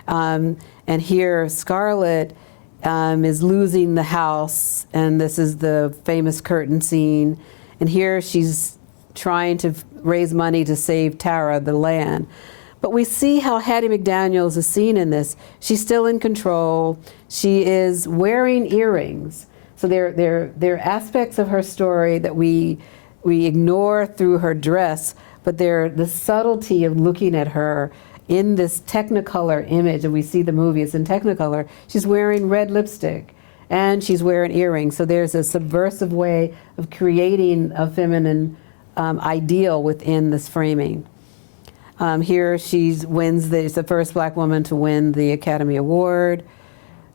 And here Scarlett is losing the house, and this is the famous curtain scene. And here she's trying to raise money to save Tara, the land. But we see how Hattie McDaniels is seen in this. She's still in control. She is wearing earrings. So they're aspects of her story that we ignore through her dress, but they're the subtlety of looking at her in this Technicolor image, and we see the movie, it's in Technicolor. She's wearing red lipstick, and she's wearing earrings. So there's a subversive way of creating a feminine ideal within this framing. Here she's the first Black woman to win the Academy Award.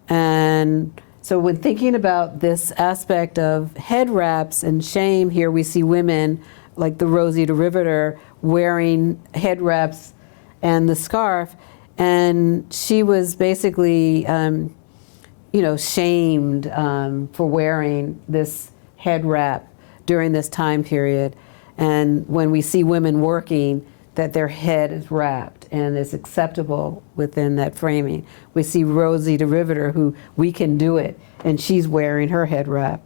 And so when thinking about this aspect of head wraps and shame, here we see women like the Rosie the Riveter wearing head wraps and the scarf. And she was basically, shamed for wearing this head wrap during this time period. And when we see women working, that their head is wrapped and is acceptable within that framing. We see Rosie the Riveter, who we can do it, and she's wearing her head wrap.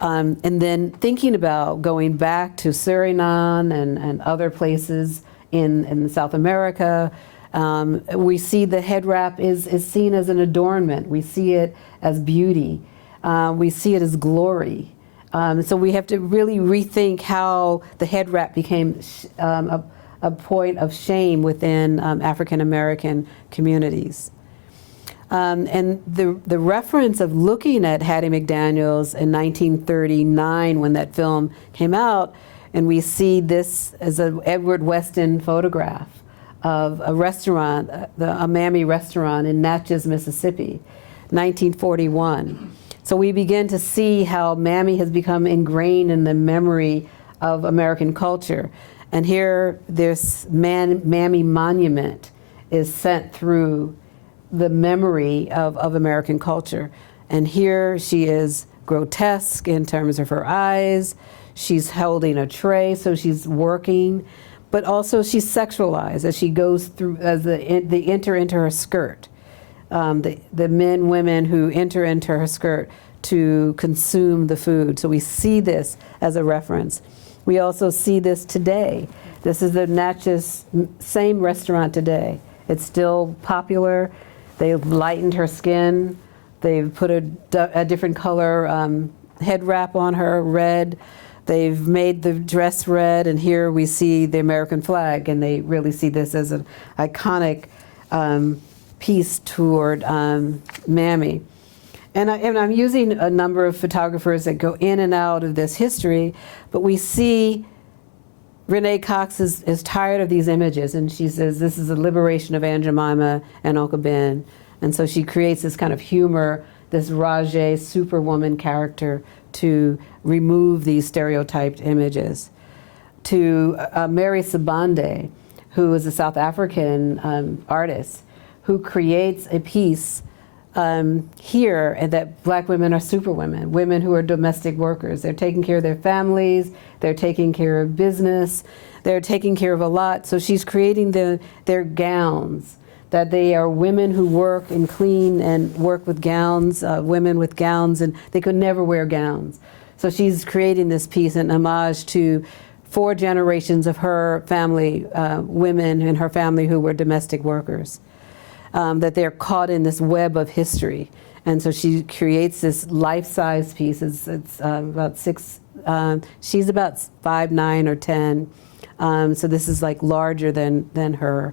And then thinking about going back to Suriname and other places in South America, We see the head wrap is seen as an adornment. We see it as beauty. We see it as glory. So we have to really rethink how the head wrap became a point of shame within African American communities. And the reference of looking at Hattie McDaniels in 1939 when that film came out, and we see this as an Edward Weston photograph of a restaurant, a Mammy restaurant in Natchez, Mississippi, 1941. So we begin to see how Mammy has become ingrained in the memory of American culture. And here, this Mammy monument is sent through the memory of American culture. And here she is grotesque in terms of her eyes. She's holding a tray, so she's working. But also she's sexualized as she goes through, as they enter into her skirt. The men, women who enter into her skirt to consume the food. So we see this as a reference. We also see this today. This is the Natchez, same restaurant today. It's still popular. They've lightened her skin. They've put a different color head wrap on her, red. They've made the dress red, and here we see the American flag, and they really see this as an iconic piece toward Mammy. And I'm using a number of photographers that go in and out of this history, but we see Renee Cox is tired of these images, and she says this is a liberation of Aunt Jemima and Uncle Ben. And so she creates this kind of humor, this Rajay superwoman character to remove these stereotyped images. To Mary Sabande, who is a South African artist, who creates a piece here and that black women are superwomen, women who are domestic workers. They're taking care of their families, they're taking care of business, they're taking care of a lot. So she's creating their gowns, that they are women who work and clean and work with gowns, women with gowns, and they could never wear gowns. So she's creating this piece in homage to 4 generations of her family, women in her family who were domestic workers. That they're caught in this web of history. And so she creates this life-size piece. It's about 6, she's about 5'9" or 10. So this is like larger than her,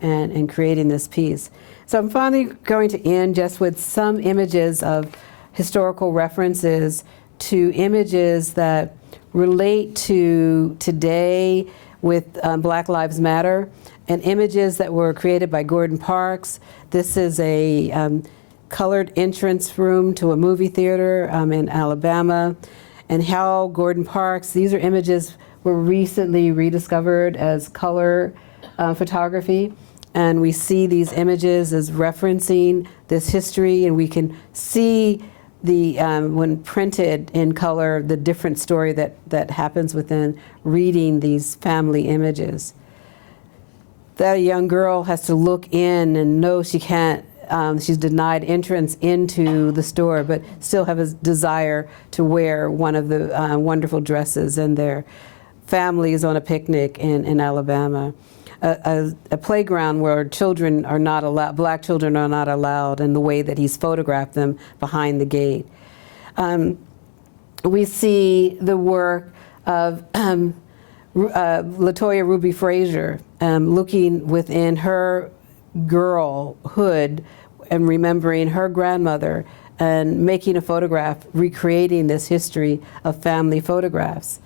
and creating this piece. So I'm finally going to end just with some images of historical references to images that relate to today with Black Lives Matter, and images that were created by Gordon Parks. This is a colored entrance room to a movie theater in Alabama, and how Gordon Parks, these are images were recently rediscovered as color photography, and we see these images as referencing this history, and we can see the when printed in color, the different story that happens within reading these family images. That a young girl has to look in and know she can't, she's denied entrance into the store, but still have a desire to wear one of the wonderful dresses, and their families on a picnic in Alabama. A playground where children are not allowed, black children are not allowed, and the way that he's photographed them behind the gate. We see the work of Latoya Ruby Frazier, looking within her girlhood and remembering her grandmother and making a photograph, recreating this history of family photographs.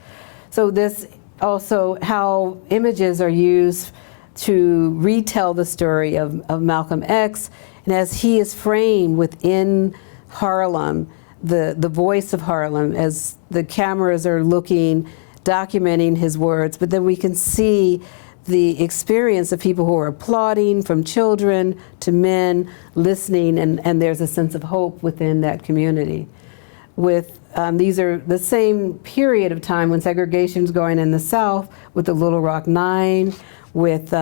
So this also how images are used to retell the story of Malcolm X, and as he is framed within Harlem, the voice of Harlem, as the cameras are looking, documenting his words, but then we can see the experience of people who are applauding, from children to men, listening, and there's a sense of hope within that community. With these are the same period of time when segregation's going in the South, with the Little Rock Nine, with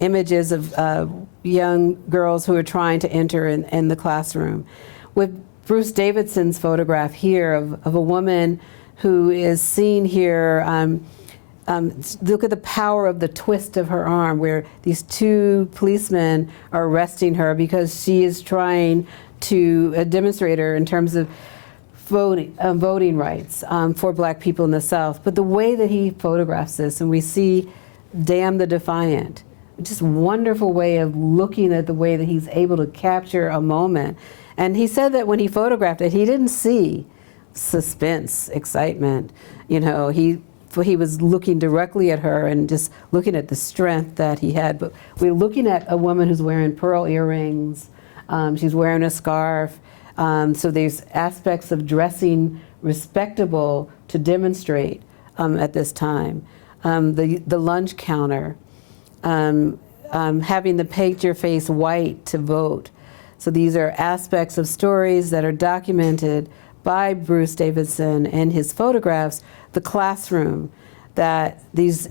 images of young girls who are trying to enter in the classroom. With Bruce Davidson's photograph here of a woman who is seen here Look at the power of the twist of her arm, where these two policemen are arresting her because she is trying to demonstrate her in terms of voting rights for black people in the South. But the way that he photographs this, and we see Damn the Defiant, just wonderful way of looking at the way that he's able to capture a moment. And he said that when he photographed it, he didn't see suspense, excitement. You know, he was looking directly at her and just looking at the strength that he had. But we're looking at a woman who's wearing pearl earrings. She's wearing a scarf. So there's aspects of dressing respectable to demonstrate at this time. The lunch counter, having to paint your face white to vote. So these are aspects of stories that are documented by Bruce Davidson in his photographs. The classroom that these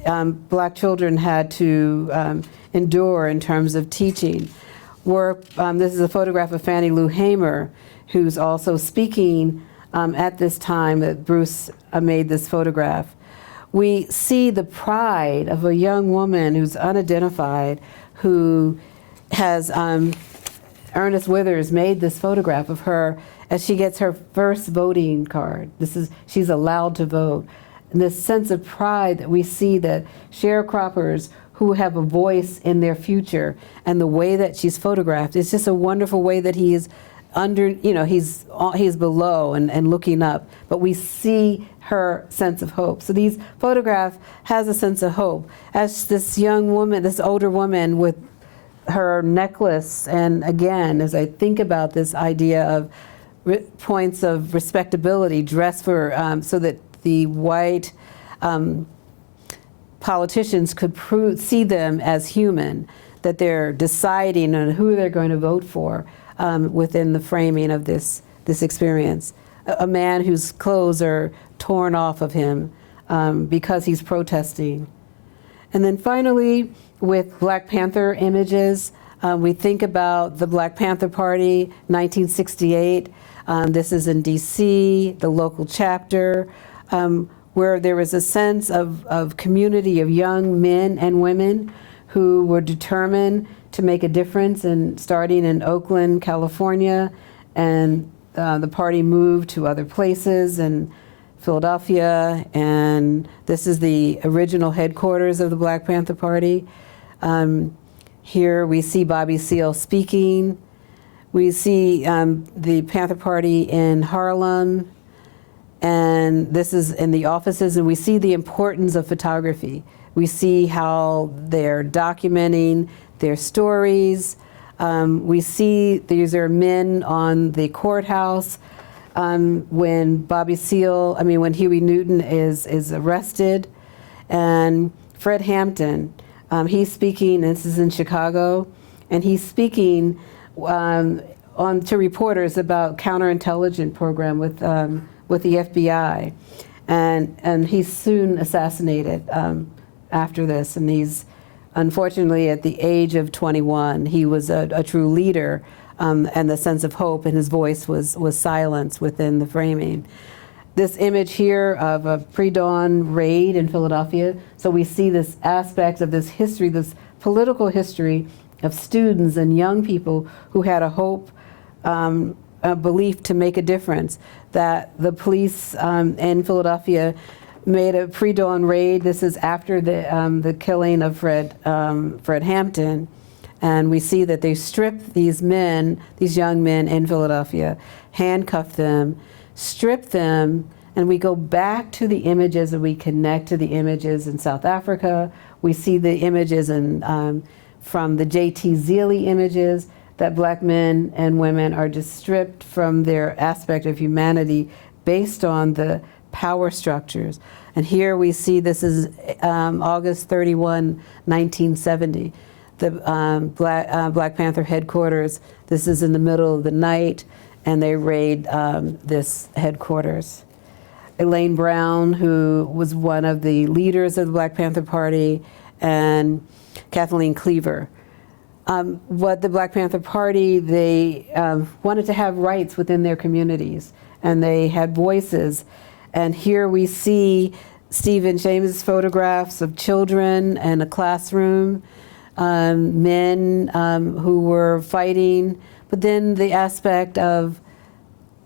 black children had to endure in terms of teaching. This is a photograph of Fannie Lou Hamer, who's also speaking at this time that Bruce made this photograph. We see the pride of a young woman who's unidentified, who has, Ernest Withers made this photograph of her as she gets her first voting card. She's allowed to vote. And this sense of pride that we see that sharecroppers who have a voice in their future, and the way that she's photographed, it's just a wonderful way that he is under, you know, he's below and looking up, but we see her sense of hope. So these photograph has a sense of hope. As this young woman, this older woman with her necklace, and again, as I think about this idea of points of respectability, dressed for, so that the white politicians could see them as human, that they're deciding on who they're going to vote for within the framing of this experience. A man whose clothes are torn off of him because he's protesting. And then finally, with Black Panther images, we think about the Black Panther Party, 1968. This is in DC, the local chapter, where there was a sense of community of young men and women who were determined to make a difference, and starting in Oakland, California, and the party moved to other places in Philadelphia, and this is the original headquarters of the Black Panther Party. Here we see Bobby Seale speaking. We see the Panther Party in Harlem, and this is in the offices, and we see the importance of photography. We see how they're documenting their stories. We see these are men on the courthouse when when Huey Newton is arrested. And Fred Hampton, he's speaking, and this is in Chicago, and he's speaking to reporters about counterintelligence program with the FBI. And he's soon assassinated after this, and he's unfortunately at the age of 21. He was a true leader, and the sense of hope in his voice was silenced within the framing. This image here of a pre-dawn raid in Philadelphia, so we see this aspect of this history, this political history of students and young people who had a hope, a belief to make a difference, that the police in Philadelphia made a pre-dawn raid. This is after the killing of Fred Hampton, and we see that they stripped these young men in Philadelphia, handcuffed them, stripped them, and we go back to the images and we connect to the images in South Africa. We see the images from the J.T. Zealy images, that black men and women are just stripped from their aspect of humanity based on the power structures. And here we see, this is August 31, 1970, the Black Panther headquarters. This is in the middle of the night, and they raid this headquarters. Elaine Brown, who was one of the leaders of the Black Panther Party, and Kathleen Cleaver. What the Black Panther Party, they wanted to have rights within their communities, and they had voices. And here we see Stephen Shamus' photographs of children in a classroom, men who were fighting, but then the aspect of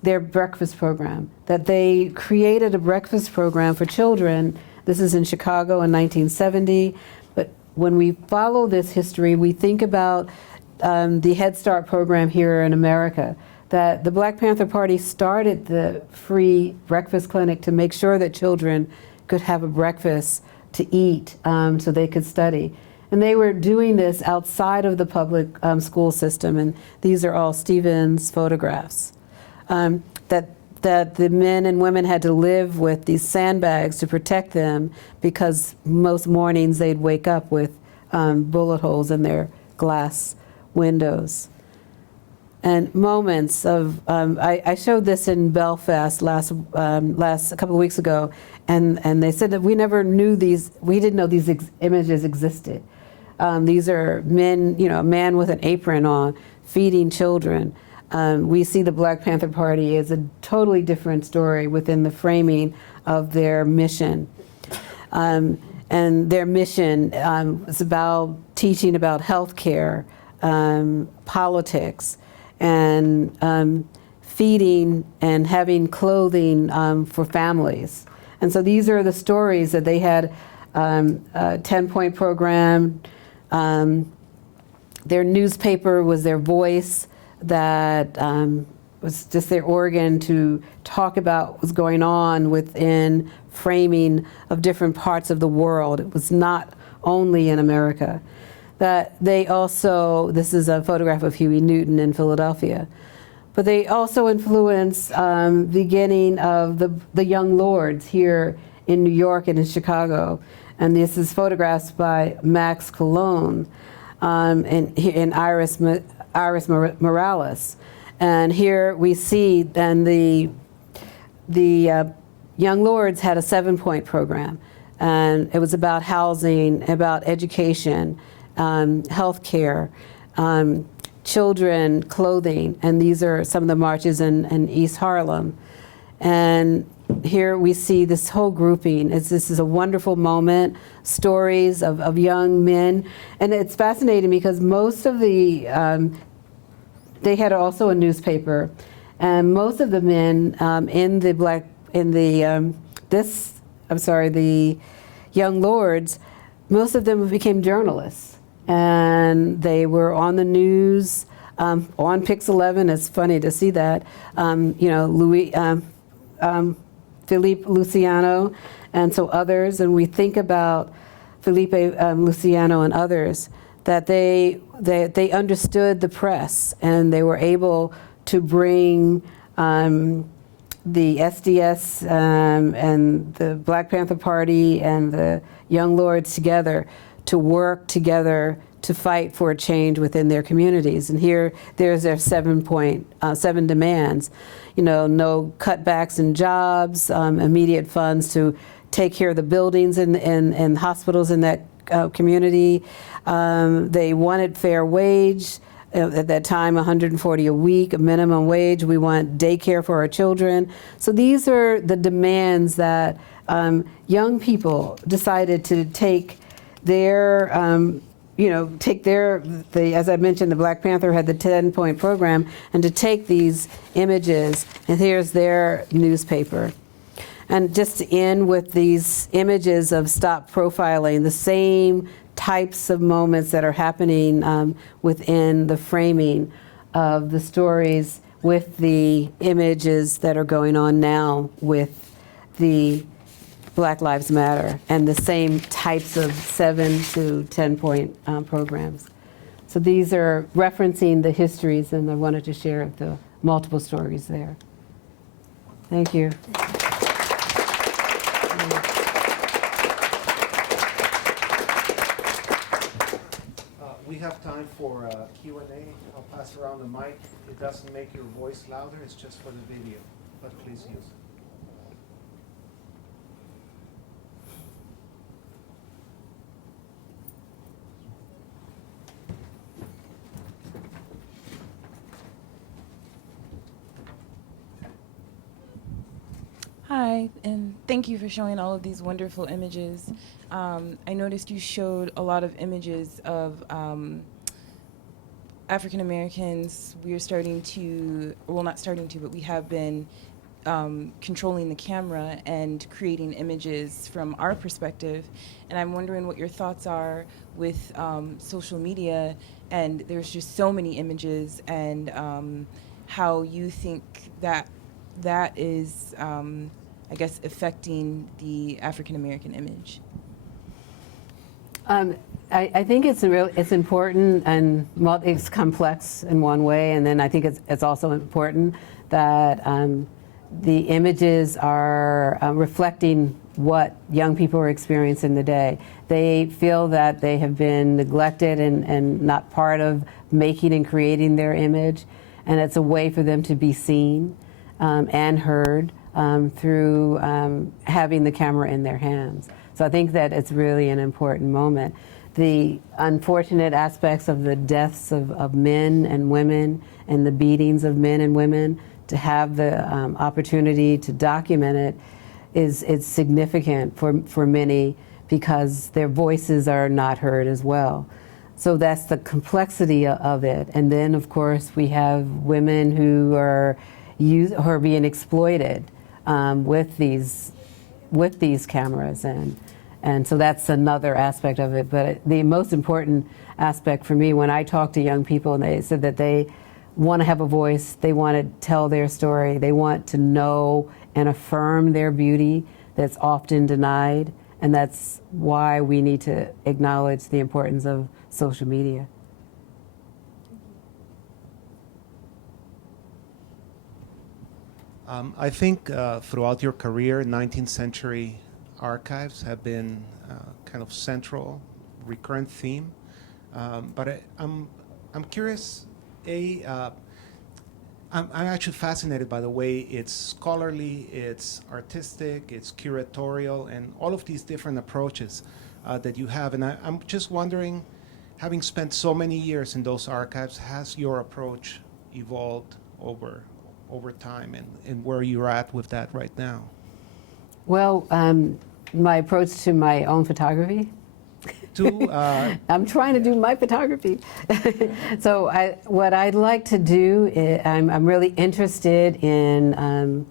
their breakfast program, that they created a breakfast program for children. This is in Chicago in 1970. But when we follow this history, we think about the Head Start program here in America, that the Black Panther Party started the free breakfast clinic to make sure that children could have a breakfast to eat so they could study. And they were doing this outside of the public school system, and these are all Stephen's photographs. That the men and women had to live with these sandbags to protect them, because most mornings they'd wake up with bullet holes in their glass windows. And moments of, I showed this in Belfast a couple of weeks ago, and they said that we never knew these, we didn't know these images existed. These are men, a man with an apron on, feeding children. We see the Black Panther Party as a totally different story within the framing of their mission. And their mission is about teaching about healthcare, politics, and feeding and having clothing for families. And so these are the stories that they had, a 10-point program. Their newspaper was their voice, that was just their organ to talk about what was going on within framing of different parts of the world. It was not only in America. That they also, this is a photograph of Huey Newton in Philadelphia, but they also influenced the beginning of the Young Lords here in New York and in Chicago. And this is photographs by Max Cologne and Iris Morales. And here we see then the Young Lords had a 7-point program, and it was about housing, about education, health care, children, clothing, and these are some of the marches in East Harlem. And here we see this whole grouping. This is a wonderful moment, stories of young men. And it's fascinating because most of the, they had also a newspaper, and most of the men the Young Lords, most of them became journalists. And they were on the news, on Pix 11. It's funny to see that. Philippe Luciano, and so others. And we think about Felipe Luciano and others, that they understood the press, and they were able to bring the SDS and the Black Panther Party and the Young Lords together to work together to fight for a change within their communities. And here, there's their 7 demands. No cutbacks in jobs, immediate funds to take care of the buildings and hospitals in that community. They wanted fair wage. At that time, $140 a week, a minimum wage. We want daycare for our children. So these are the demands that young people decided to take their, as I mentioned, the Black Panther had the 10-point program, and to take these images, and here's their newspaper. And just to end with these images of stop profiling, the same types of moments that are happening within the framing of the stories with the images that are going on now with the Black Lives Matter, and the same types of 7 to 10-point programs. So these are referencing the histories, and I wanted to share the multiple stories there. Thank you. We have time for Q&A. I'll pass around the mic. It doesn't make your voice louder, it's just for the video, but please use it. Hi, Hi, and thank you for showing all of these wonderful images. I noticed you showed a lot of images of African Americans. We are starting to, well, not starting to, but we have been controlling the camera and creating images from our perspective. And I'm wondering what your thoughts are with social media, and there's just so many images, and how you think that that is, I guess, affecting the African American image. I think it's important, and well, it's complex in one way, and then I think it's also important that the images are reflecting what young people are experiencing in the day. They feel that they have been neglected and not part of making and creating their image, and it's a way for them to be seen and heard through having the camera in their hands. So I think that it's really an important moment. The unfortunate aspects of the deaths of men and women and the beatings of men and women, to have the opportunity to document it is significant for many, because their voices are not heard as well. So that's the complexity of it. And then, of course, we have women who are being exploited with these cameras, and so that's another aspect of it. But the most important aspect for me, when I talk to young people and they said that they want to have a voice, they want to tell their story, they want to know and affirm their beauty that's often denied, and that's why we need to acknowledge the importance of social media. I think throughout your career, 19th century archives have been kind of central, recurrent theme. But I'm curious. I'm actually fascinated by the way it's scholarly, it's artistic, it's curatorial, and all of these different approaches that you have. And I'm just wondering, having spent so many years in those archives, has your approach evolved over time, and where you're at with that right now? Well, my approach to my own photography. I'm trying to do my photography. So what I'd like to do is, I'm really interested in,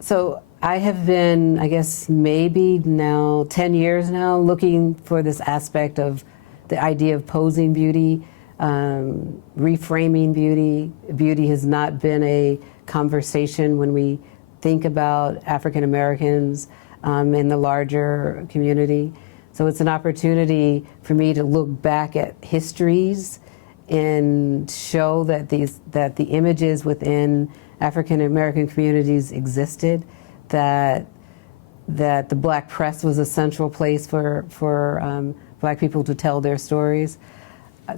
so I have been, I guess, maybe now 10 years now, looking for this aspect of the idea of posing beauty, reframing beauty. Beauty has not been a conversation when we think about African Americans in the larger community. So it's an opportunity for me to look back at histories and show that the images within African American communities existed, that the Black press was a central place for Black people to tell their stories.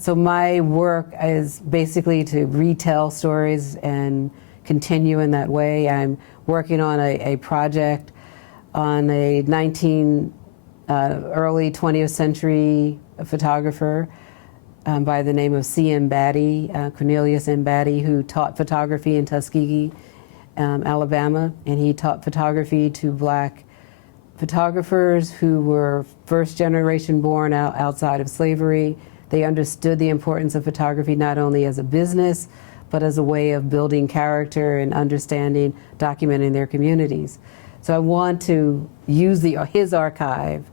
So my work is basically to retell stories and continue in that way. I'm working on a project on a early 20th century photographer by the name of C.M. Batty, Cornelius M. Batty, who taught photography in Tuskegee, Alabama, and he taught photography to Black photographers who were first generation born outside of slavery. They understood the importance of photography not only as a business, but as a way of building character and understanding, documenting their communities. So I want to use his archive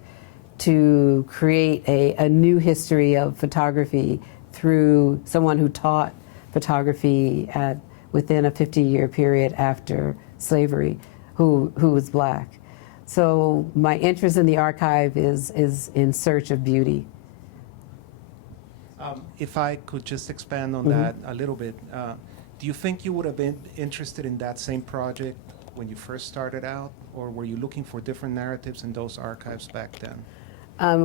to create a new history of photography through someone who taught photography within a 50-year period after slavery, who was Black. So my interest in the archive is in search of beauty. If I could just expand on that a little bit, do you think you would have been interested in that same project when you first started out, or were you looking for different narratives in those archives back then?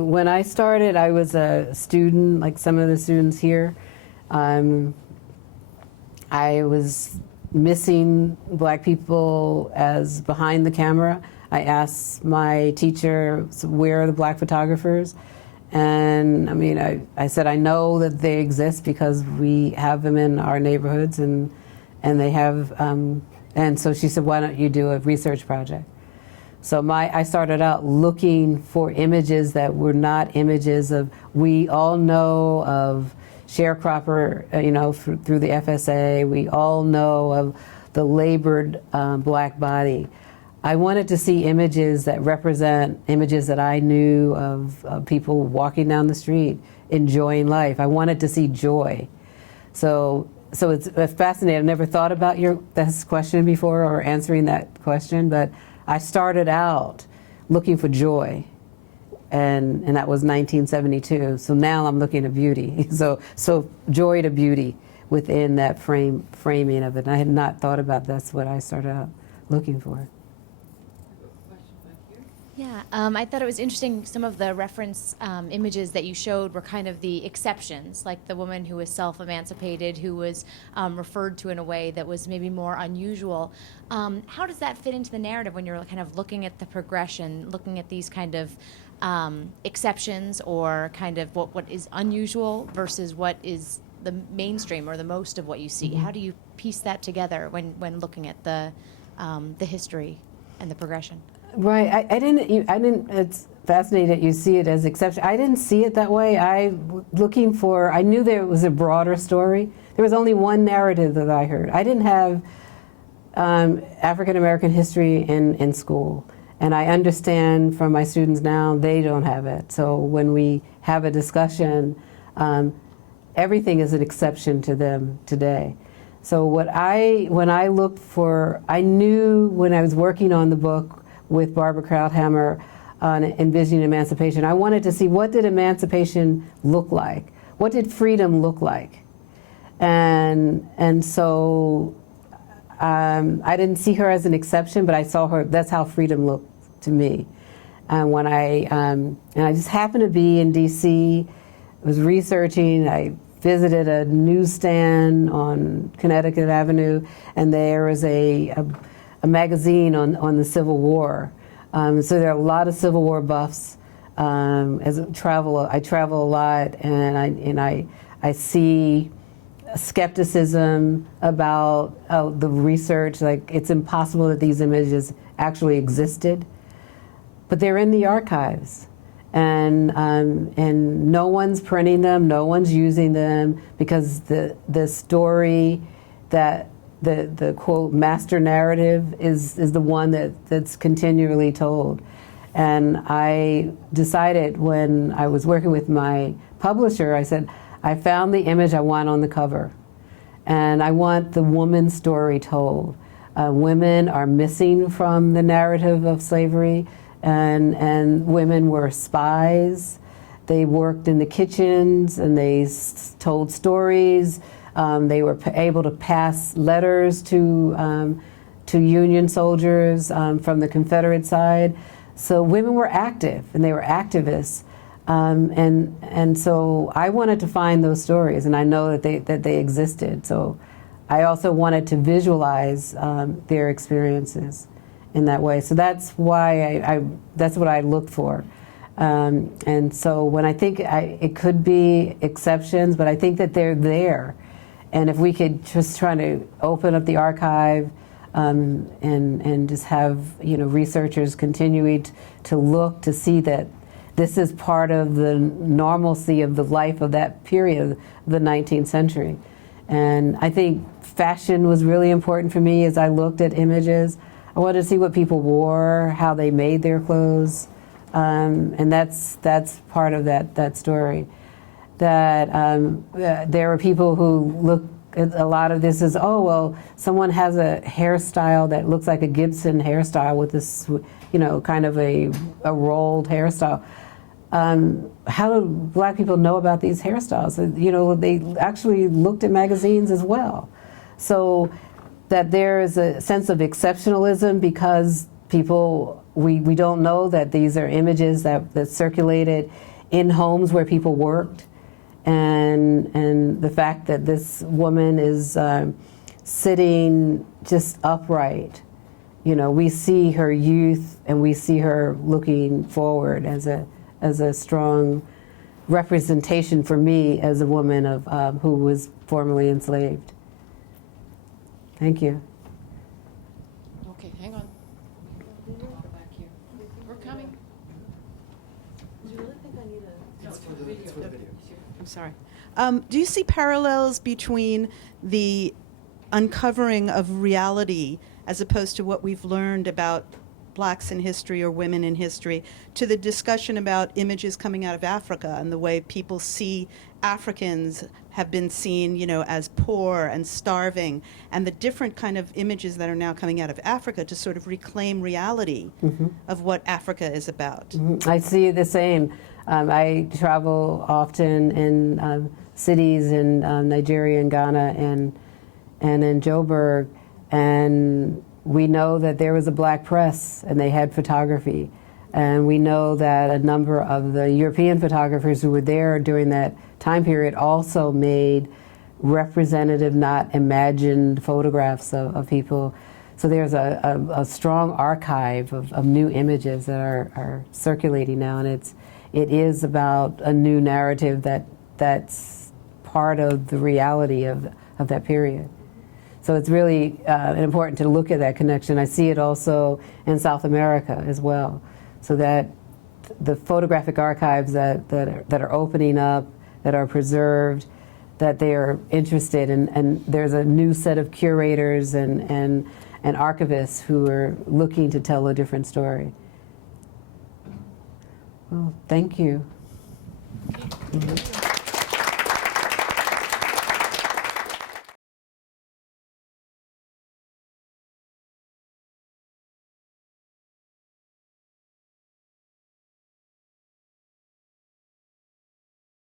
When I started, I was a student, like some of the students here. I was missing Black people as behind the camera. I asked my teacher, where are the Black photographers? And I mean, I said, I know that they exist because we have them in our neighborhoods, and they have, and so she said, why don't you do a research project? So I started out looking for images that were not images of, we all know of sharecropper, through the FSA. We all know of the labored black body. I wanted to see images that represent images that I knew of people walking down the street, enjoying life. I wanted to see joy. So it's fascinating. I've never thought about this question before or answering that question, but I started out looking for joy, and that was 1972. So now I'm looking at beauty. So joy to beauty within that framing of it. And I had not thought about that's what I started out looking for. Yeah, I thought it was interesting. Some of the reference images that you showed were kind of the exceptions, like the woman who was self-emancipated, who was referred to in a way that was maybe more unusual. How does that fit into the narrative when you're kind of looking at the progression, looking at these kind of exceptions, or kind of what is unusual versus what is the mainstream or the most of what you see? How do you piece that together when looking at the history and the progression? Right. I didn't. It's fascinating that you see it as exception. I didn't see it that way. I knew there was a broader story. There was only one narrative that I heard. I didn't have African American history in school, and I understand from my students now they don't have it. So when we have a discussion, everything is an exception to them today. So when I looked for, I knew when I was working on the book with Barbara Krauthammer on Envisioning Emancipation, I wanted to see, what did emancipation look like? What did freedom look like? And so I didn't see her as an exception, but I saw her, that's how freedom looked to me. And when and I just happened to be in DC, was researching, I visited a newsstand on Connecticut Avenue, and there was a magazine on the Civil War. So there are a lot of Civil War buffs. I travel a lot, and I see skepticism about the research. Like, it's impossible that these images actually existed, but they're in the archives, and no one's printing them, no one's using them, because the story that the quote master narrative is the one that's continually told. And I decided, when I was working with my publisher, I said, I found the image I want on the cover, and I want the woman's story told. Women are missing from the narrative of slavery, and women were spies. They worked in the kitchens, and they told stories. They were able to pass letters to Union soldiers from the Confederate side. So women were active, and they were activists. And so I wanted to find those stories, and I know that they existed. So I also wanted to visualize their experiences in that way. So that's why that's what I looked for. And so when I think it could be exceptions, but I think that they're there. And if we could just try to open up the archive and just have researchers continuing to look to see that this is part of the normalcy of the life of that period of the 19th century. And I think fashion was really important for me as I looked at images. I wanted to see what people wore, how they made their clothes, and that's part of that story. That there are people who look at a lot of this as, oh, well, someone has a hairstyle that looks like a Gibson hairstyle with this, kind of a rolled hairstyle. How do black people know about these hairstyles? They actually looked at magazines as well. So that there is a sense of exceptionalism because people, we don't know that these are images that circulated in homes where people worked. And the fact that this woman is sitting just upright, we see her youth, and we see her looking forward as a strong representation for me as a woman of who was formerly enslaved. Thank you. Okay, hang on. Back here. I'm sorry. Do you see parallels between the uncovering of reality as opposed to what we've learned about blacks in history or women in history to the discussion about images coming out of Africa and the way people see Africans have been seen, you know, as poor and starving, and the different kind of images that are now coming out of Africa to sort of reclaim reality of what Africa is about? I see the same. I travel often in cities in Nigeria and Ghana and in Joburg, and we know that there was a black press and they had photography. And we know that a number of the European photographers who were there during that time period also made representative, not imagined photographs of people. So there's a strong archive of new images that are circulating now, and it is about a new narrative that's part of the reality of that period. So it's really important to look at that connection. I see it also in South America as well. So that the photographic archives that are opening up, that are preserved, that they are interested in, and there's a new set of curators and archivists who are looking to tell a different story. Well, thank you.